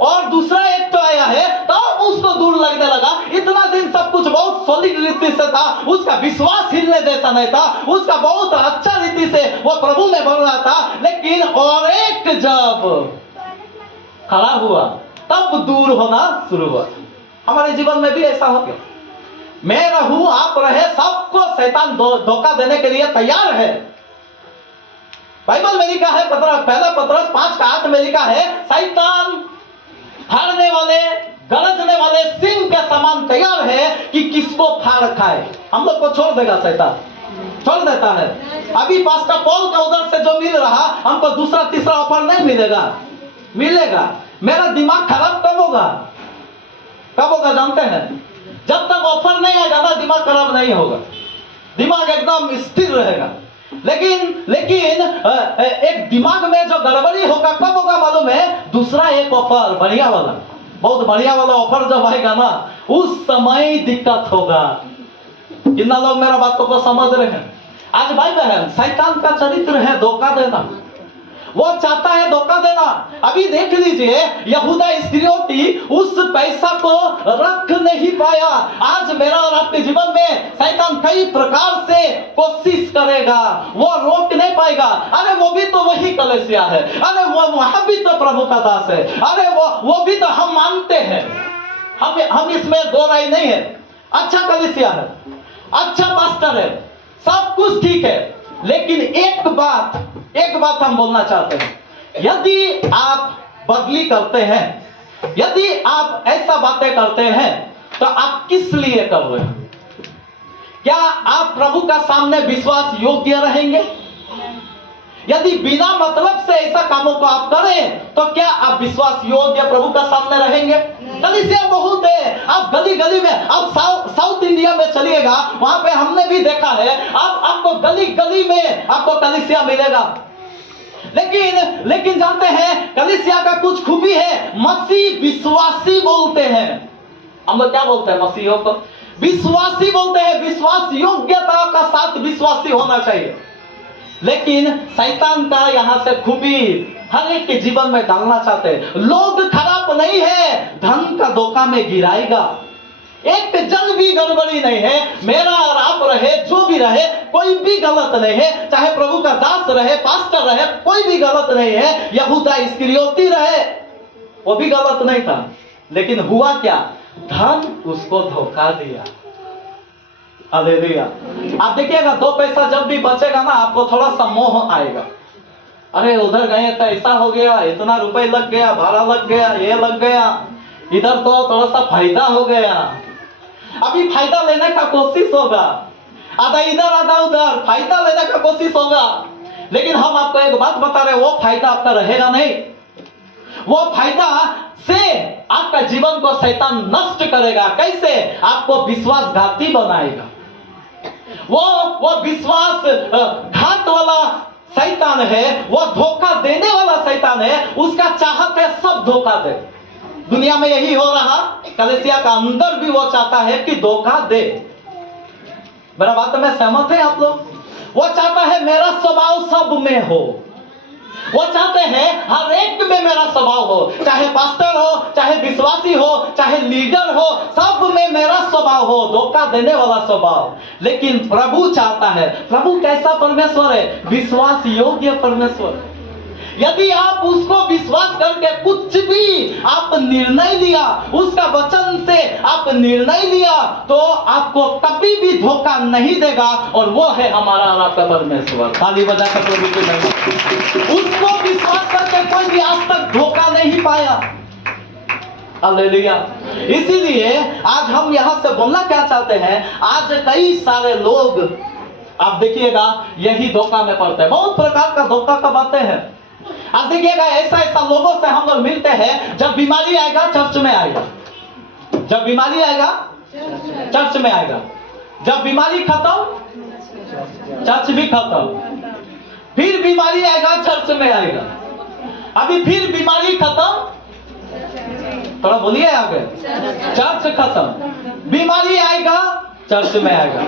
और दूसरा एक तो आया है, तब उसको दूर लगने लगा। इतना दिन सब कुछ बहुत सॉलिड रीति से था, उसका विश्वास हिलने जैसा नहीं था, उसका बहुत अच्छा रीति से वो प्रभु में बढ़ रहा था। लेकिन और एक जब खड़ा हुआ, तब दूर होना शुरू हुआ। हमारे जीवन में भी ऐसा हो गया। मैं रहूं, आप रहे, सबको शैतान धोखा देने के लिए तैयार है। बाइबल में लिखा है, पहला पतरस 5:8 में लिखा है, शैतान फाड़ने वाले, गरजने वाले सिंह के समान तैयार है कि किसको फाड़ खाए। हम लोग को छोड़ देगा शैतान, छोड़ देता है। अभी पास्टर पॉल का उधर से जो मिल रहा, हमको दूसरा तीसरा ऑफर नहीं मिलेगा। मेरा दिमाग खराब कब होगा जानते हैं? जब तक ऑफर नहीं आएगा ना, दिमाग खराब नहीं होगा, दिमाग एकदम स्थिर रहेगा। लेकिन एक दिमाग में जो गड़बड़ी होगा कब होगा मालूम है? दूसरा एक ऑफर, बढ़िया वाला, बहुत बढ़िया वाला ऑफर जब आएगा ना, उस समय दिक्कत होगा। कितना लोग मेरा बातों को समझ रहे हैं? आज भाई बहन, शैतान का चरित्र है धोखा देना। वो चाहता है धोखा देना। अभी देख लीजिए, यहूदा इस्करियोती उस पैसा को रख नहीं पाया। आज मेरा और आपके जीवन में शैतान कई प्रकार से कोशिश करेगा, वो रोक नहीं पाएगा। अरे वो भी तो वही कलीसिया है, अरे वो वहां भी तो प्रभु का दास है, अरे वो भी तो हम मानते हैं, हम इसमें दो राय नहीं है। अच्छा कलीसिया है, अच्छा पास्टर है, सब कुछ ठीक है, लेकिन एक बात हम बोलना चाहते हैं। यदि आप बदली करते हैं, यदि आप ऐसा बातें करते हैं, तो आप किस लिए कर रहे हैं? क्या आप प्रभु का सामने विश्वास योग्य रहेंगे? यदि बिना मतलब से ऐसा कामों को आप करें, तो क्या आप विश्वास योग्य प्रभु का सामने रहेंगे? कलीसिया बहुत है, आप गली गली में, आप साउथ इंडिया में चलिएगा, वहां पे हमने भी देखा है, आपको गली गली में आपको कलीसिया मिलेगा। लेकिन जानते हैं कलीसिया का कुछ खूबी है, मसीह विश्वासी बोलते हैं। हम लोग क्या बोलते हैं? मसीहियों को विश्वासी बोलते हैं। विश्वास योग्यता का साथ विश्वासी होना चाहिए। लेकिन शैतान का यहां से खूबी हर एक के जीवन में डालना चाहते हैं। लोग खराब नहीं है, धन का धोखा में गिराएगा। एक जन भी गड़बड़ी नहीं है, मेरा और आप रहे, जो भी रहे, कोई भी गलत नहीं है। चाहे प्रभु का दास रहे, पास्टर रहे, कोई भी गलत नहीं है। यहूदा इस्करियोती रहे, वो भी गलत नहीं था, लेकिन हुआ क्या? धन उसको धोखा दिया। हालेलुया। आप देखिएगा, दो पैसा जब भी बचेगा ना, आपको थोड़ा सा मोह आएगा। अरे उधर गए तो ऐसा हो गया, इतना रुपए लग गया, भाड़ा लग गया, ये लग गया, इधर तो थोड़ा सा फायदा हो गया। अभी फायदा लेने का कोशिश होगा, आधा इधर आधा उधर, फायदा लेने का कोशिश होगा। लेकिन हम आपको एक बात बता रहे, वो फायदा आपका रहेगा नहीं। वो फायदा से आपका जीवन को शैतान नष्ट करेगा। कैसे? आपको विश्वासघाती बनाएगा। वो विश्वास घात वाला शैतान है, वो धोखा देने वाला शैतान है। उसका चाहत है सब धोखा दे। दुनिया में यही हो रहा, कलीसिया का अंदर भी वो चाहता है कि धोखा दे। मेरा बात में सहमत है आप लोग? वो चाहता है मेरा स्वभाव सब में हो। वो चाहते हैं हर एक में मेरा स्वभाव हो, चाहे पास्टर हो, चाहे विश्वासी हो, चाहे लीडर हो, सब में मेरा स्वभाव हो, धोखा देने वाला स्वभाव। लेकिन प्रभु चाहता है, प्रभु कैसा परमेश्वर है? विश्वास योग्य परमेश्वर। यदि आप उसको विश्वास करके कुछ भी आप निर्णय लिया, उसका वचन से आप निर्णय लिया, तो आपको कभी भी धोखा नहीं देगा। और वो है हमारा और आपका परमेश्वर। ताली बजा कर प्रभु की महिमा। उसको विश्वास करके कोई भी आज तक धोखा नहीं पाया। हालेलुया। इसीलिए आज हम यहां से बोलना क्या चाहते हैं, आज कई सारे लोग आप देखिएगा यही धोखा में पड़ते हैं। बहुत प्रकार का धोखा का बातें हैं। आज देखिएगा, ऐसा लोगों से हम लोग मिलते हैं, जब बीमारी आएगा चर्च में आएगा, जब बीमारी आएगा चर्च में आएगा, जब बीमारी खत्म चर्च भी खत्म, फिर बीमारी आएगा चर्च में आएगा, अभी फिर बीमारी खत्म, थोड़ा बोलिए आगे, चर्च खत्म, बीमारी आएगा चर्च में आएगा,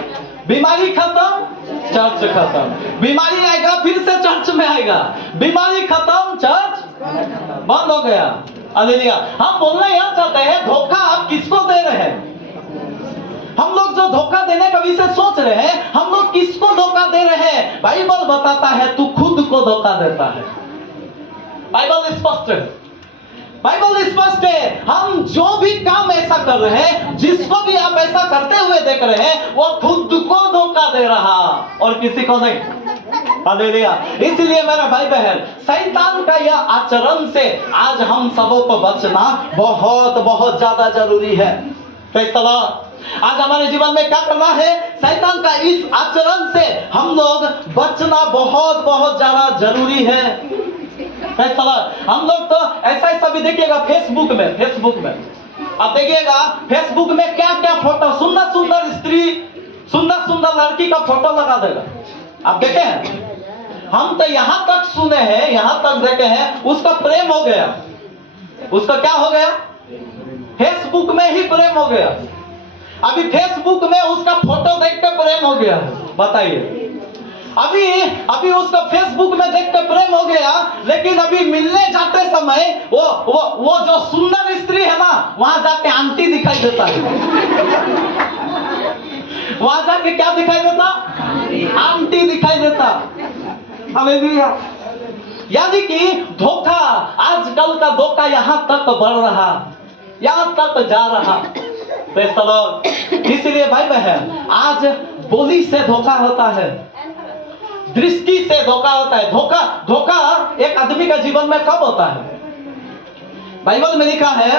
बीमारी खत्म चर्च खत्म, बीमारी आएगा फिर से चर्च में आएगा, बीमारी खत्म चर्च बंद हो गया। हालेलुया। हम बोलना यह चाहते हैं, धोखा आप किसको दे रहे हैं? हम लोग जो धोखा देने का विषय सोच रहे हैं, हम लोग किसको धोखा दे रहे हैं? बाइबल बताता है तू खुद को धोखा देता है। बाइबल स्पष्ट है, बाइबल स्पष्ट है। हम जो भी काम ऐसा कर रहे हैं, जिसको भी आप ऐसा करते हुए देख रहे हैं, वो खुद को धोखा दे रहा और किसी को नहीं। हालेलुया। इसलिए मेरा भाई बहन, शैतान का यह आचरण से आज हम सबों को बचना बहुत बहुत ज्यादा जरूरी है। Praise the Lord. आज हमारे जीवन में क्या करना है? शैतान का इस आचरण से हम लोग बचना बहुत बहुत ज्यादा जरूरी है। हम लोग तो ऐसा भी देखिएगा, फेसबुक में आप देखिएगा, फेसबुक में क्या क्या फोटो, सुंदर सुंदर स्त्री, सुंदर सुंदर लड़की का फोटो लगा देगा। आप देखे हैं? हम तो यहां तक सुने हैं, यहां तक देखे हैं, उसका प्रेम हो गया। उसका क्या हो गया? फेसबुक में ही प्रेम हो गया। अभी फेसबुक में उसका फोटो देख के प्रेम हो गया है, बताइए। अभी उसका फेसबुक में देख के प्रेम हो गया, लेकिन अभी मिलने जाते समय वो जो सुंदर स्त्री है ना, वहां जाके आंटी दिखाई देता है। वहां जाके क्या दिखाई देता? आंटी दिखाई देता। हालेलुया। यानी कि धोखा, आजकल का धोखा यहां तक बढ़ रहा, यहां तक जा रहा। Praise the Lord. इसलिए भाई बहन, आज बोली से धोखा होता है, दृष्टि से धोखा होता है। धोखा एक आदमी का जीवन में कब होता है? बाइबल में लिखा है,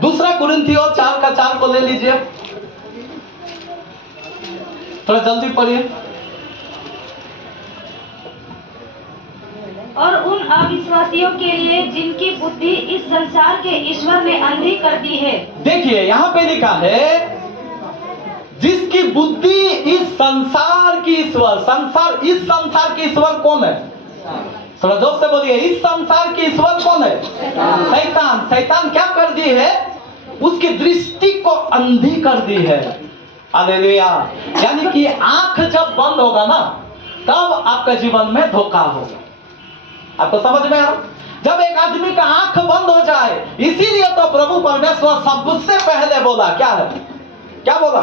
2 कुरिन्थियों 4:4 को ले लीजिए, थोड़ा जल्दी पढ़िए। और उन अविश्वासियों के लिए जिनकी बुद्धि इस संसार के ईश्वर ने अंधी कर दी है। देखिए यहाँ पे लिखा है, जिसकी बुद्धि इस संसार की ईश्वर, इस संसार की ईश्वर कौन है? थोड़ा जोर से बोलिए, इस संसार की ईश्वर कौन है? शैतान। शैतान क्या कर दी है? उसकी दृष्टि को अंधी कर दी है। हालेलुया। यानी कि आंख जब बंद होगा ना, तब आपका जीवन में धोखा होगा। आपको समझ में आ? जब एक आदमी का आंख बंद हो जाए, इसीलिए तो प्रभु परमेश्वर सबसे पहले बोला, क्या है? क्या बोला?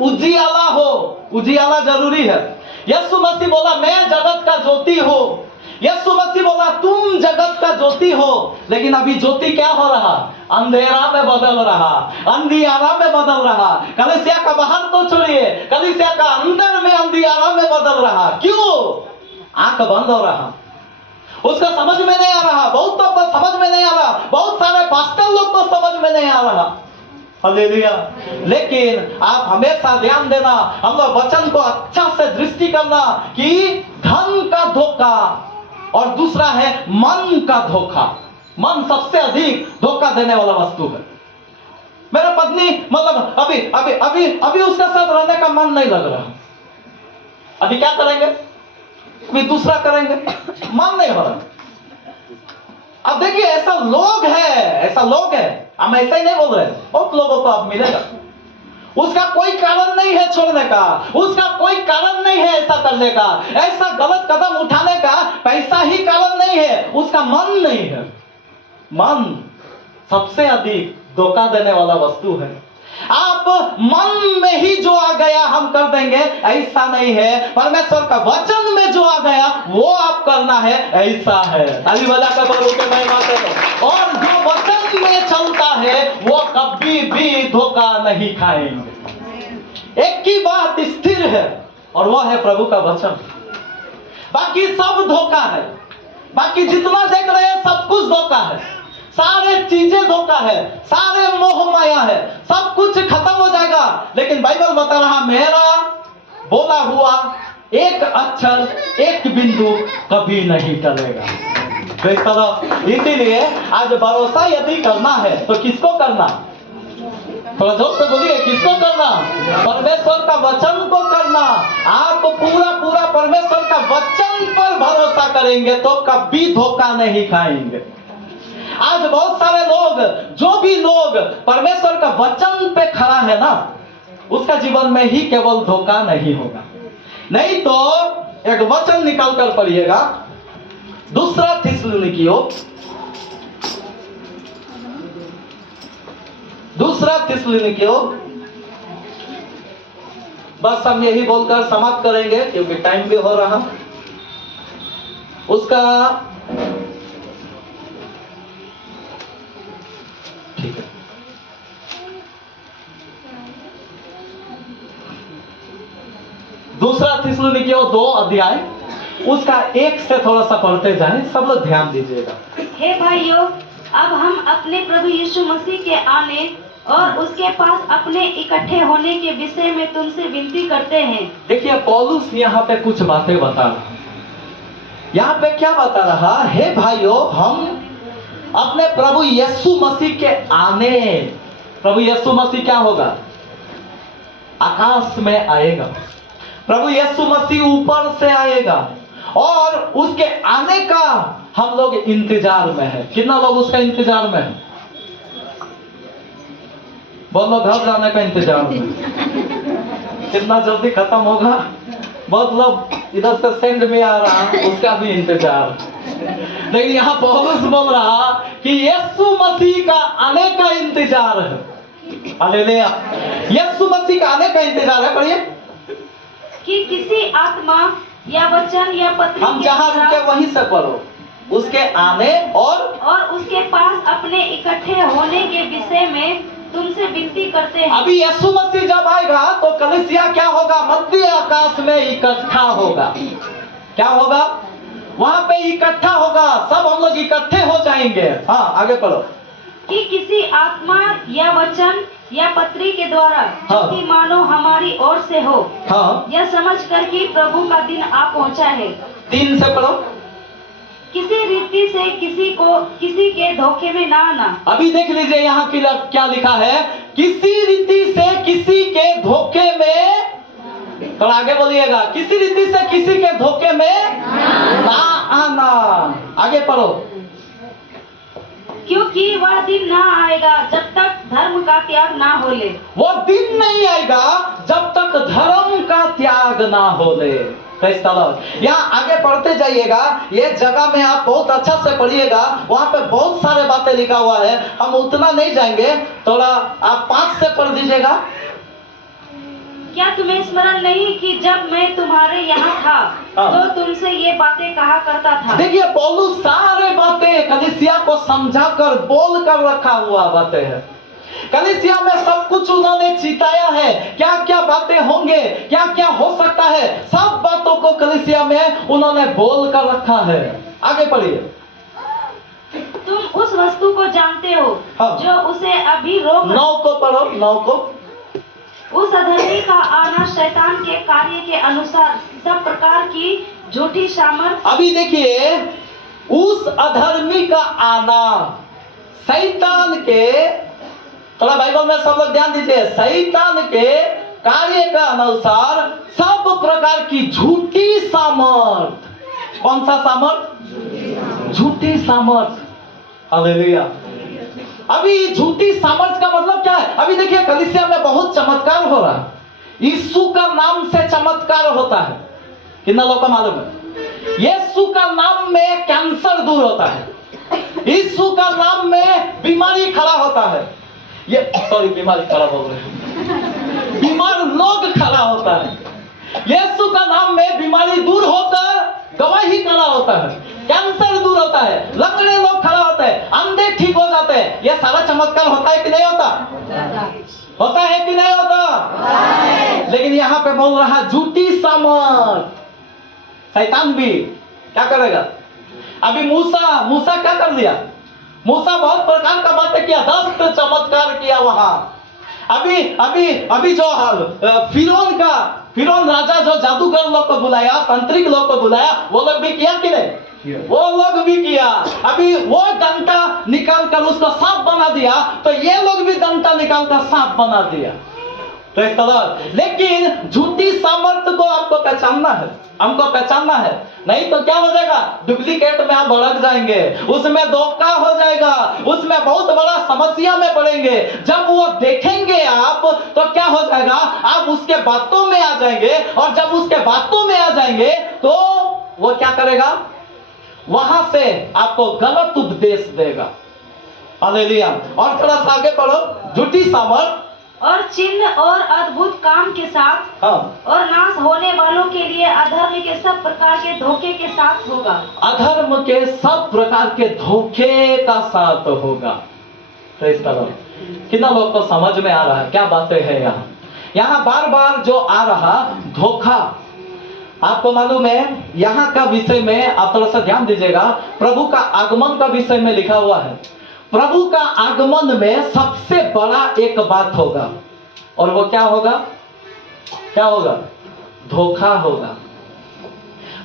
उजियाला हो। उजियाला जरूरी है। यीशु मसीह बोला, मैं जगत का ज्योति हूं। यीशु मसीह बोला, तुम जगत का ज्योति हो। लेकिन अभी ज्योति क्या हो रहा? अंधेरा में बदल रहा, अंधियारा में बदल रहा। कलीसिया का बाहर तो छोड़िए, कलीसिया का अंदर में अंधियारा में बदल रहा। क्यों? आंख बंद हो रहा, उसका समझ में नहीं आ रहा। बहुत लोग को समझ में नहीं आ रहा, बहुत सारे पास्टर लोग को समझ में नहीं आ रहा। हालेलुया। लेकिन आप हमेशा ध्यान देना, हम लोग वचन को अच्छा से दृष्टि करना कि धन का धोखा और दूसरा है मन का धोखा। मन सबसे अधिक धोखा देने वाला वस्तु है। मेरा पत्नी मतलब अभी उसके साथ रहने का मन नहीं लग रहा, अभी क्या करेंगे? कोई दूसरा करेंगे, मन नहीं हो रहा। अब देखिए, ऐसा लोग है, हम ऐसा ही नहीं बोल रहे, बहुत लोगों को अब मिलेगा। उसका कोई कारण नहीं है छोड़ने का, उसका कोई कारण नहीं है ऐसा करने का, ऐसा गलत कदम उठाने का पैसा ही कारण नहीं है, उसका मन नहीं है। मन सबसे अधिक धोखा देने वाला वस्तु है। आप मन में ही जो आ गया हम कर देंगे, ऐसा नहीं है। परमेश्वर का वचन में जो आ गया वो आप करना है, ऐसा है। ताली बजा कर बोलो कि मैं बात है। और जो वचन में चलता है वो कभी भी धोखा नहीं खाएंगे। एक ही बात स्थिर है और वह है प्रभु का वचन। बाकी सब धोखा है, बाकी जितना देख रहे हैं सब कुछ धोखा है। सारे चीजें धोखा है, सारे मोह माया है, सब कुछ खत्म हो जाएगा। लेकिन बाइबल बता रहा, मेरा बोला हुआ एक अक्षर, एक बिंदु कभी नहीं टलेगा। इसीलिए आज भरोसा यदि करना है तो किसको करना? थोड़ा जोर से बोलिए, किसको करना? परमेश्वर का वचन को करना। आप पूरा परमेश्वर का वचन पर भरोसा करेंगे तो कभी धोखा नहीं खाएंगे। आज बहुत सारे लोग, जो भी लोग परमेश्वर का वचन पे खड़ा है ना, उसका जीवन में ही केवल धोखा नहीं होगा। नहीं तो एक वचन निकाल कर पढ़िएगा, 2 थिस्सलुनीकियों 2 थिस्सलुनीकियों, बस हम यही बोलकर समाप्त करेंगे क्योंकि टाइम भी हो रहा। उसका ठीक है, दूसरा थिस्सलुनीकियों 2 अध्याय, उसका 1 से थोड़ा सा पढ़ते जाएं, सब लोग ध्यान दीजिएगा। हे भाइयों, अब हम अपने प्रभु यीशु मसीह के आने और उसके पास अपने इकट्ठे होने के विषय में तुमसे विनती करते हैं। देखिए, पौलुस यहाँ पे कुछ बातें बता रहा है। यहाँ पे क्या बता रहा? हे भाइयों, हम अपने प्रभु यीशु मसीह के आने, प्रभु यीशु मसीह क्या होगा? आकाश में आएगा। प्रभु यीशु मसीह ऊपर से आएगा और उसके आने का हम लोग इंतजार में है। कितना लोग उसका इंतजार में है? बोलो घर जाने का इंतजार में। कितना जल्दी खत्म होगा, बहुत लोग इधर से सेंड में आ रहा, उसका भी इंतजार। लेकिन यहाँ पौलुस बोल रहा कि यीशु मसीह का आने का इंतजार है। हालेलुया, यीशु मसीह का आने का इंतजार है। पढ़िए कि किसी आत्मा या वचन या पत्री हम के जहाँ द्वारा रुके वहीं से पढ़ो, उसके आने और उसके पास अपने इकट्ठे होने के विषय में तुमसे विनती करते हैं। अभी यीशु मसीह जब आएगा तो कलीसिया क्या होगा, मध्य आकाश में इकट्ठा होगा। क्या होगा, वहां पे इकट्ठा होगा, सब हम लोग इकट्ठे हो जाएंगे। हाँ आगे पढ़ो। कि किसी आत्मा या वचन या पत्री के द्वारा हाँ। कि मानो हमारी ओर से हो, हाँ यह समझ कर कि प्रभु का दिन आ पहुंचा है। 3 से पढ़ो। किसी रीति से किसी के धोखे में ना आना। अभी देख लीजिए यहाँ की क्या लिखा है, किसी रीति से किसी के धोखे में, थोड़ा आगे बोलिएगा, किसी रीति से किसी के धोखे में ना आना। आगे पढ़ो। क्योंकि वह दिन ना आएगा जब तक धर्म का त्याग ना हो ले। वो दिन नहीं आएगा जब तक धर्म का त्याग ना हो ले। यहाँ आगे पढ़ते जाइएगा, ये जगह में आप बहुत अच्छा से पढ़िएगा, वहां पे बहुत सारे बातें लिखा हुआ है, हम उतना नहीं जाएंगे, थोड़ा आप 5 से पढ़ दीजिएगा। क्या तुम्हें स्मरण नहीं कि जब मैं तुम्हारे यहाँ था तो तुमसे ये बातें कहा करता था। देखिए पौलुस सारे बातें कलीसिया को समझा कर बोल कर रखा हुआ बातें है। कलीसिया में सब कुछ उन्होंने चिताया है, क्या क्या बातें होंगे, क्या क्या हो सकता है, सब बातों को कलीसिया में उन्होंने बोल कर रखा है। आगे पढ़िए। तुम उस वस्तु को जानते हो हाँ। जो उसे अभी रोक 9 को पढ़ो। 9 को। उस अधर्मी का आना शैतान के कार्य के अनुसार सब प्रकार की झूठी सामर्थ। अभी देखिए, उस अधर्मी का आना शैतान के, थोड़ा बाइबल में सब लोग ध्यान दीजिए, शैतान के कार्य का अनुसार सब प्रकार की झूठी सामर्थ। कौन सा सामर्थ? झूठी सामर्थ। हालेलुया। अभी झूठी सामर्थ का मतलब क्या है? अभी देखिए कलीसिया में बहुत चमत्कार हो रहा है। यीशु का नाम से चमत्कार होता है, कितना लोगों को मालूम है? यीशु का नाम में कैंसर दूर होता है, यीशु का नाम में बीमारी खड़ा होता है, ये सॉरी बीमारी खड़ा हो रही, बीमार लोग खड़ा होता है। यीशु का नाम में बीमारी दूर होकर गवाही खड़ा होता है, कैंसर दूर होता है, लंगड़े लोग खड़ा होते हैं, अंधे ठीक हो जाते हैं। यह सारा चमत्कार होता है कि नहीं होता? होता है कि नहीं होता? लेकिन यहाँ पे बोल रहा झूठी सामर्थ। शैतान भी क्या करेगा? अभी मूसा क्या कर दिया? मूसा बहुत प्रकार का बातें किया, 10 चमत्कार किया वहां। अभी जो फिरौन राजा जो जादूगर लोग को बुलाया, तांत्रिक लोग को बुलाया, वो लोग भी किया कि नहीं? वो लोग भी किया। अभी वो डंडा निकाल कर उसको सांप बना दिया, तो ये लोग भी डंडा निकाल कर सांप बना दिया। लेकिन झूठी सामर्थ्य को आपको पहचानना है, हमको पहचानना है, नहीं तो क्या हो जाएगा? डुप्लीकेट में आप भड़क जाएंगे, उसमें धोखा हो जाएगा, उसमें बहुत बड़ा समस्या में पड़ेंगे। जब वो देखेंगे आप तो क्या हो जाएगा? आप उसके बातों में आ जाएंगे, और जब उसके बातों में आ जाएंगे तो वो क्या करेगा? वहां से आपको गलत उपदेश देगा। हालेलुया। और थोड़ा सा आगे पढ़ो। झूठी सामर्थ और चिन्ह और अद्भुत काम के साथ, हाँ, और नाश होने वालों के लिए अधर्म के सब प्रकार के धोखे के साथ होगा। अधर्म के सब प्रकार के धोखे का साथ होगा। कितना लोग को समझ में आ रहा है क्या बातें हैं? यहाँ बार बार जो आ रहा धोखा, आपको मालूम है यहाँ का विषय में आप थोड़ा सा ध्यान दीजिएगा। प्रभु का आगमन का विषय में लिखा हुआ है, प्रभु का आगमन में सबसे बड़ा एक बात होगा, और वो क्या होगा? क्या होगा? धोखा होगा।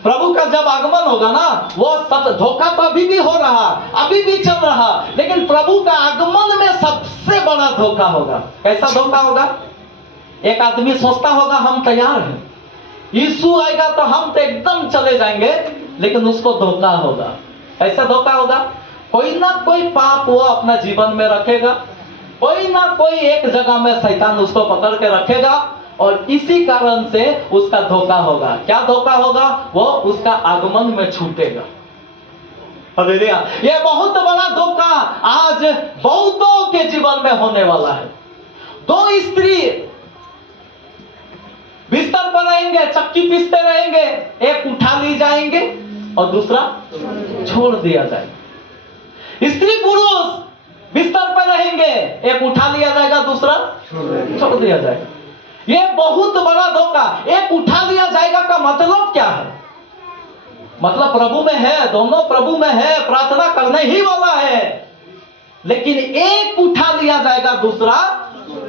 प्रभु का जब आगमन होगा ना, वो सब धोखा तो अभी भी हो रहा, अभी भी चल रहा, लेकिन प्रभु का आगमन में सबसे बड़ा धोखा होगा। कैसा धोखा होगा? एक आदमी सोचता होगा हम तैयार हैं, यीशु आएगा तो हम तो एकदम चले जाएंगे, लेकिन उसको धोखा होगा। ऐसा धोखा होगा, कोई ना कोई पाप वो अपना जीवन में रखेगा, कोई ना कोई एक जगह में शैतान उसको पकड़ के रखेगा और इसी कारण से उसका धोखा होगा। क्या धोखा होगा? वो उसका आगमन में छूटेगा। हालेलुया। ये बहुत बड़ा धोखा आज बहुतों के जीवन में होने वाला है। दो स्त्री बिस्तर पर रहेंगे, चक्की पीसते रहेंगे, एक उठा ली जाएंगे और दूसरा छोड़ दिया जाएगा। स्त्री पुरुष बिस्तर पर रहेंगे, एक उठा लिया जाएगा, दूसरा छोड़ दिया जाएगा। ये बहुत बड़ा धोखा। एक उठा लिया जाएगा का मतलब क्या है? मतलब प्रभु में है, दोनों प्रभु में है, प्रार्थना करने ही वाला है, लेकिन एक उठा लिया जाएगा, दूसरा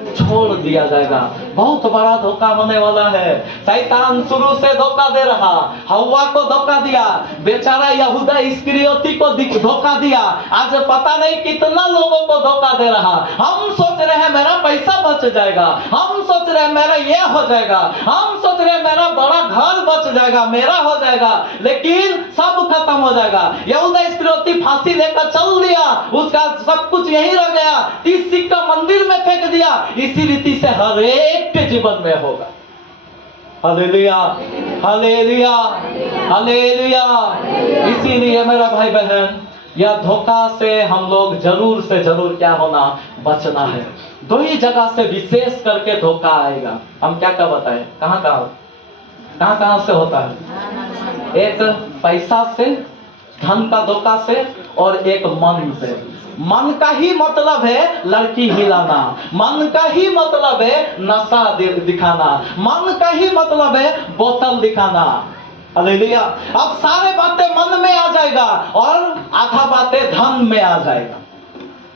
छोड़ दिया जाएगा। बहुत बड़ा धोखा होने वाला है। शैतान शुरू से धोखा दे रहा, हव्वा को धोखा दिया, बेचारा यहूदा इस्करियोती को धोखा दिया, आज पता नहीं कितना लोगों को धोखा दे रहा। हम सोच रहे हैं मेरा पैसा बच जाएगा, हम सोच रहे हैं मेरा ये हो जाएगा, हम सोच रहे हैं मेरा बड़ा घर बच जाएगा, मेरा हो जाएगा, लेकिन सब खत्म हो जाएगा। यहूदा इस्करियोती फांसी लेकर चल दिया, उसका सब कुछ यहीं रह गया, 30 सिक्का मंदिर में फेंक दिया। इसी रीति से हर एक के जीवन में होगा। Hallelujah, hallelujah, hallelujah. इसीलिए मेरा भाई बहन, यह धोखा से हम लोग जरूर से जरूर क्या होना, बचना है। दो ही जगह से विशेष करके धोखा आएगा। हम क्या क्या बताएं? कहां से होता है? एक पैसा से, धन का धोखा से, और एक मन से। मन का ही मतलब है लड़की हिलाना, मन का ही मतलब है नशा दिखाना, मन का ही मतलब है बोतल दिखाना। हालेलुया। अब सारे बातें मन में आ जाएगा और आधा बातें धन में आ जाएगा।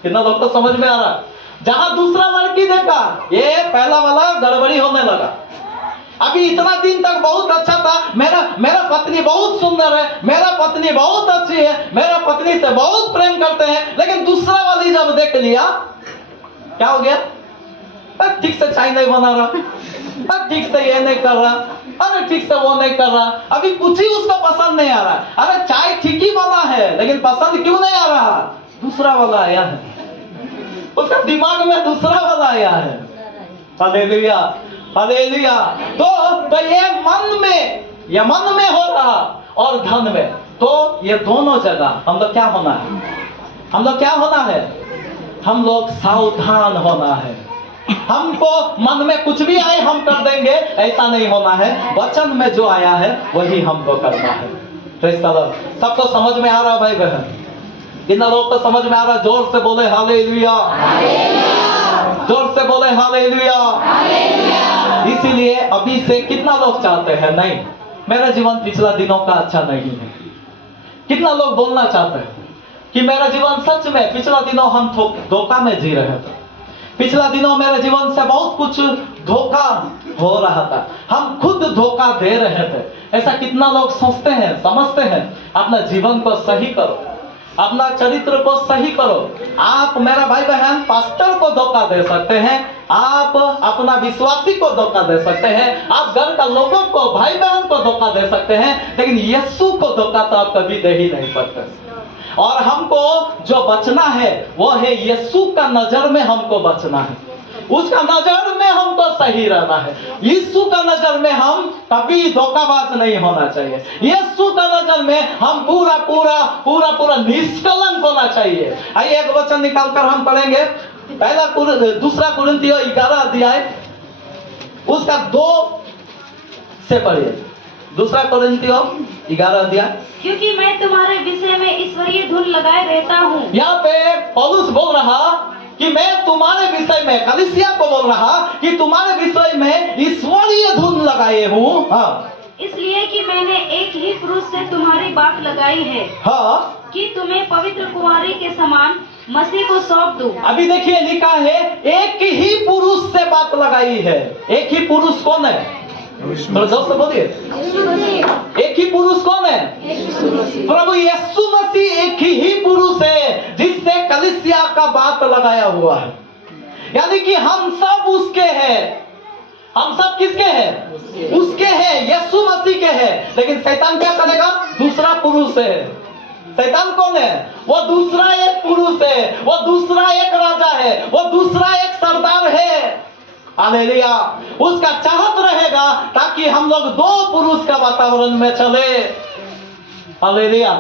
कितना लोग को समझ में आ रहा? जहां दूसरा लड़की देखा, ये पहला वाला गड़बड़ी होने लगा। अभी इतना दिन तक बहुत अच्छा था, मेरा पत्नी बहुत सुंदर है, मेरा पत्नी बहुत अच्छी है, मेरा पत्नी से बहुत प्रेम करते हैं, लेकिन दूसरा वाली जब देख लिया, क्या हो गया? ठीक से चाय नहीं बना रहा, ठीक से ये नहीं कर रहा, अरे ठीक से वो नहीं कर रहा, अभी कुछ ही उसको पसंद नहीं आ रहा। अरे चाय ठीक ही बना है, लेकिन पसंद क्यों नहीं आ रहा? दूसरा वाला आया है, उसका दिमाग में दूसरा वाला आया है। Hallelujah, hallelujah. तो ये मन में हो रहा और धन में। तो ये दोनों जगह हम लोग क्या होना है? हम लोग क्या होना है? हम लोग सावधान होना है। हमको मन में कुछ भी आए हम कर देंगे, ऐसा नहीं होना है। वचन में जो आया है वही हमको करना है। Praise the Lord. सबको समझ में आ रहा भाई बहन? कितना लोग को समझ में आ रहा? जोर से बोले हालेलुया, जोर से बोले हालेलुया। इसीलिए अभी से कितना लोग चाहते हैं, नहीं मेरा जीवन पिछला दिनों का अच्छा नहीं है। कितना लोग बोलना चाहते हैं कि मेरा जीवन सच में पिछला दिनों हम धोखा में जी रहे थे, पिछला दिनों मेरे जीवन से बहुत कुछ धोखा हो रहा था, हम खुद धोखा दे रहे थे। ऐसा कितना लोग सोचते हैं, समझते हैं? अपना जीवन को सही करो, अपना चरित्र को सही करो। आप मेरा भाई बहन पास्टर को धोखा दे सकते हैं, आप अपना विश्वासी को धोखा दे सकते हैं, आप घर का लोगों को, भाई बहन को धोखा दे सकते हैं, लेकिन यीशु को धोखा तो आप कभी दे ही नहीं सकते। और हमको जो बचना है वो है यीशु का नजर में हमको बचना है, उसका नजर में हमको सही रहना है। यीशु का नजर में हम कभी धोखाबाज नहीं होना चाहिए। यीशु का नजर में हम पूरा निष्कलंक होना चाहिए। आइए एक वचन निकालकर हम पढ़ेंगे, दूसरा कुरिन्थियों 11 अध्याय उसका 2 से पढ़िए। दूसरा कुरिन्थियों 11 अध्याय। क्योंकि मैं तुम्हारे विषय में ईश्वरीय धुन लगाए रहता हूँ। यहाँ पे पौलुस बोल रहा कि मैं तुम्हारे विषय में, कलीसिया को बोल रहा कि तुम्हारे विषय में ईश्वरीय धुन लगाए हूँ। हाँ, इसलिए कि मैंने एक ही पुरुष से तुम्हारी बात लगाई है, हाँ, कि तुम्हें पवित्र कुंवारी के समान मसीह को सौंप दूं। अभी देखिए लिखा है एक ही पुरुष से बात लगाई है। एक ही पुरुष कौन है? थोड़ा जोर से बोलिए। एक ही पुरुष कौन है? प्रभु यीशु मसीह एक ही पुरुष है जिससे कलीसिया का बात लगाया हुआ है। यानी कि हम सब उसके हैं। हम सब किसके हैं? उसके हैं, यीशु मसीह के हैं। लेकिन शैतान क्या करेगा? दूसरा पुरुष है। शैतान कौन है? वो दूसरा एक पुरुष है, वो दूसरा एक राजा है, वो दूसरा एक सरदार है। हालेलुया। उसका चाहत रहेगा ताकि हम लोग दो पुरुष का वातावरण में चले। हालेलुया।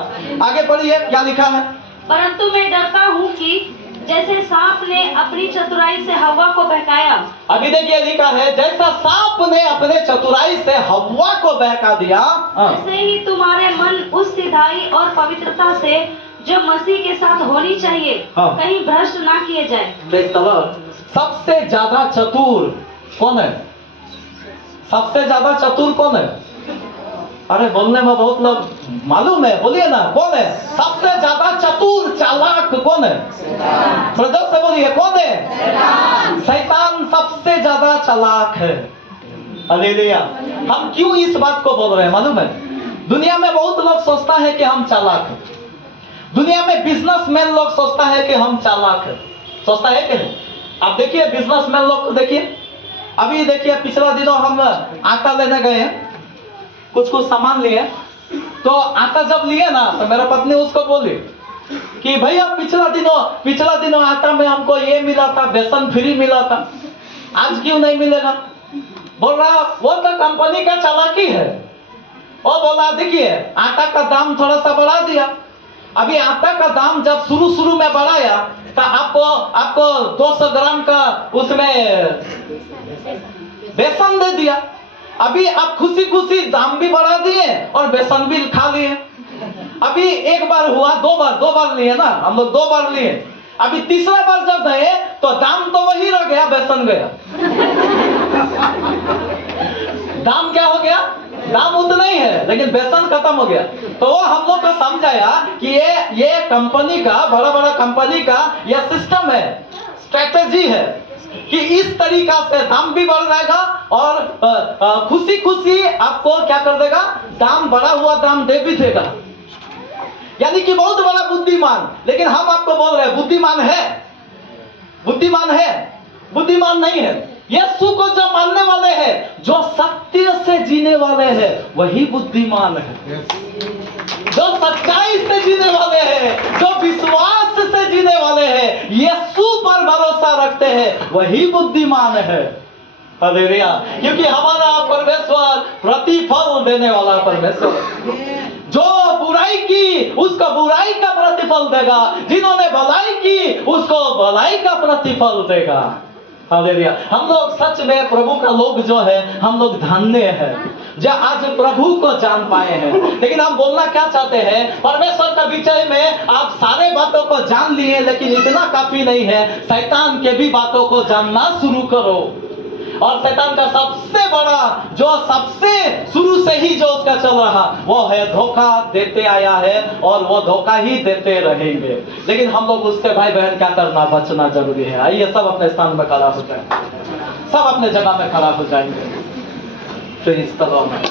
आगे पढ़िए क्या लिखा है। परंतु मैं डरता हूँ कि जैसे सांप ने अपनी चतुराई से हवा को बहकाया, अभी देखिए लिखा है, जैसा सांप ने अपने चतुराई से हवा को बहका दिया, वैसे ही तुम्हारे मन उस सिधाई और पवित्रता से जो मसीह के साथ होनी चाहिए, कहीं भ्रष्ट ना किए जाए। Praise the Lord। सबसे ज्यादा चतुर कौन है? सबसे ज्यादा चतुर कौन है? अरे बोलने में बहुत लोग मालूम है, बोलिए ना कौन है? सबसे ज्यादा चतुर चालाक कौन है? प्रजोर से बोलिए कौन है? शैतान सबसे ज्यादा चालाक है। हालेलुया। हम क्यों इस बात को बोल रहे हैं मालूम है? दुनिया में बहुत लोग सोचता है कि हम चालाक हैं। दुनिया में बिजनेसमैन लोग सोचता है कि हम चालाक हैं। सोचता है कि नहीं? आप देखिए बिजनेसमैन लोग को देखिए। अभी देखिए पिछला दिनों हम आटा लेने गए हैं, कुछ सामान लिए, तो आटा जब लिए ना तो मेरा पत्नी उसको बोली कि भैया पिछला दिनों आटा में हमको ये मिला था, बेसन फ्री मिला था, आज क्यों नहीं मिलेगा? बोल रहा वो तो कंपनी का चालाकी है। और बोला देखिए आटा का दाम थोड़ा सा बढ़ा दिया। अभी आटा का दाम जब शुरू में बढ़ाया तो आपको 200 ग्राम का उसमें बेसन दे दिया। अभी आप खुशी दाम भी बढ़ा दिए और बेसन भी खा लिए। अभी एक बार हुआ, दो बार लिए ना हम लोग, 2 बार लिए। अभी तीसरा बार जब गए तो दाम तो वही रह गया, बेसन गया। दाम क्या हो गया? दाम उतना ही है लेकिन बेसन खत्म हो गया। तो वो हम लोग को समझाया कि ये कंपनी का, बड़ा कंपनी का यह सिस्टम है, स्ट्रेटेजी है कि इस तरीका से दाम भी बढ़ जाएगा और खुशी आपको क्या कर देगा? दाम बढ़ा हुआ दाम दे भी देगा। यानी कि बहुत बड़ा बुद्धिमान। लेकिन हम आपको बोल रहे हैं बुद्धिमान है? बुद्धिमान नहीं है। यीशु को जो मानने वाले हैं, जो सत्य से जीने वाले हैं, वही बुद्धिमान है। जो सच्चाई से जीने वाले हैं, जो विश्वास से जीने वाले हैं, यीशु पर भरोसा रखते हैं, वही बुद्धिमान है। हालेलुया। क्योंकि हमारा परमेश्वर प्रतिफल देने वाला परमेश्वर, जो बुराई की उसको बुराई का प्रतिफल देगा, जिन्होंने भलाई की उसको भलाई का प्रतिफल देगा। हालेलुया। हम लोग सच में प्रभु का लोग जो है, हम लोग धन्य हैं जो आज प्रभु को जान पाए हैं। लेकिन हम बोलना क्या चाहते हैं? परमेश्वर का विषय में आप सारे बातों को जान लिए, लेकिन इतना काफी नहीं है। शैतान के भी बातों को जानना शुरू करो। और शैतान का सबसे बड़ा, जो सबसे शुरू से ही जो उसका चल रहा, वो है धोखा देते आया है और वो धोखा ही देते रहेंगे। लेकिन हम लोग उससे भाई बहन क्या करना, बचना जरूरी है। आइए सब अपने स्थान में खड़ा हो जाए, सब अपने जगह में खड़ा हो जाएंगे। फिर इस तरह में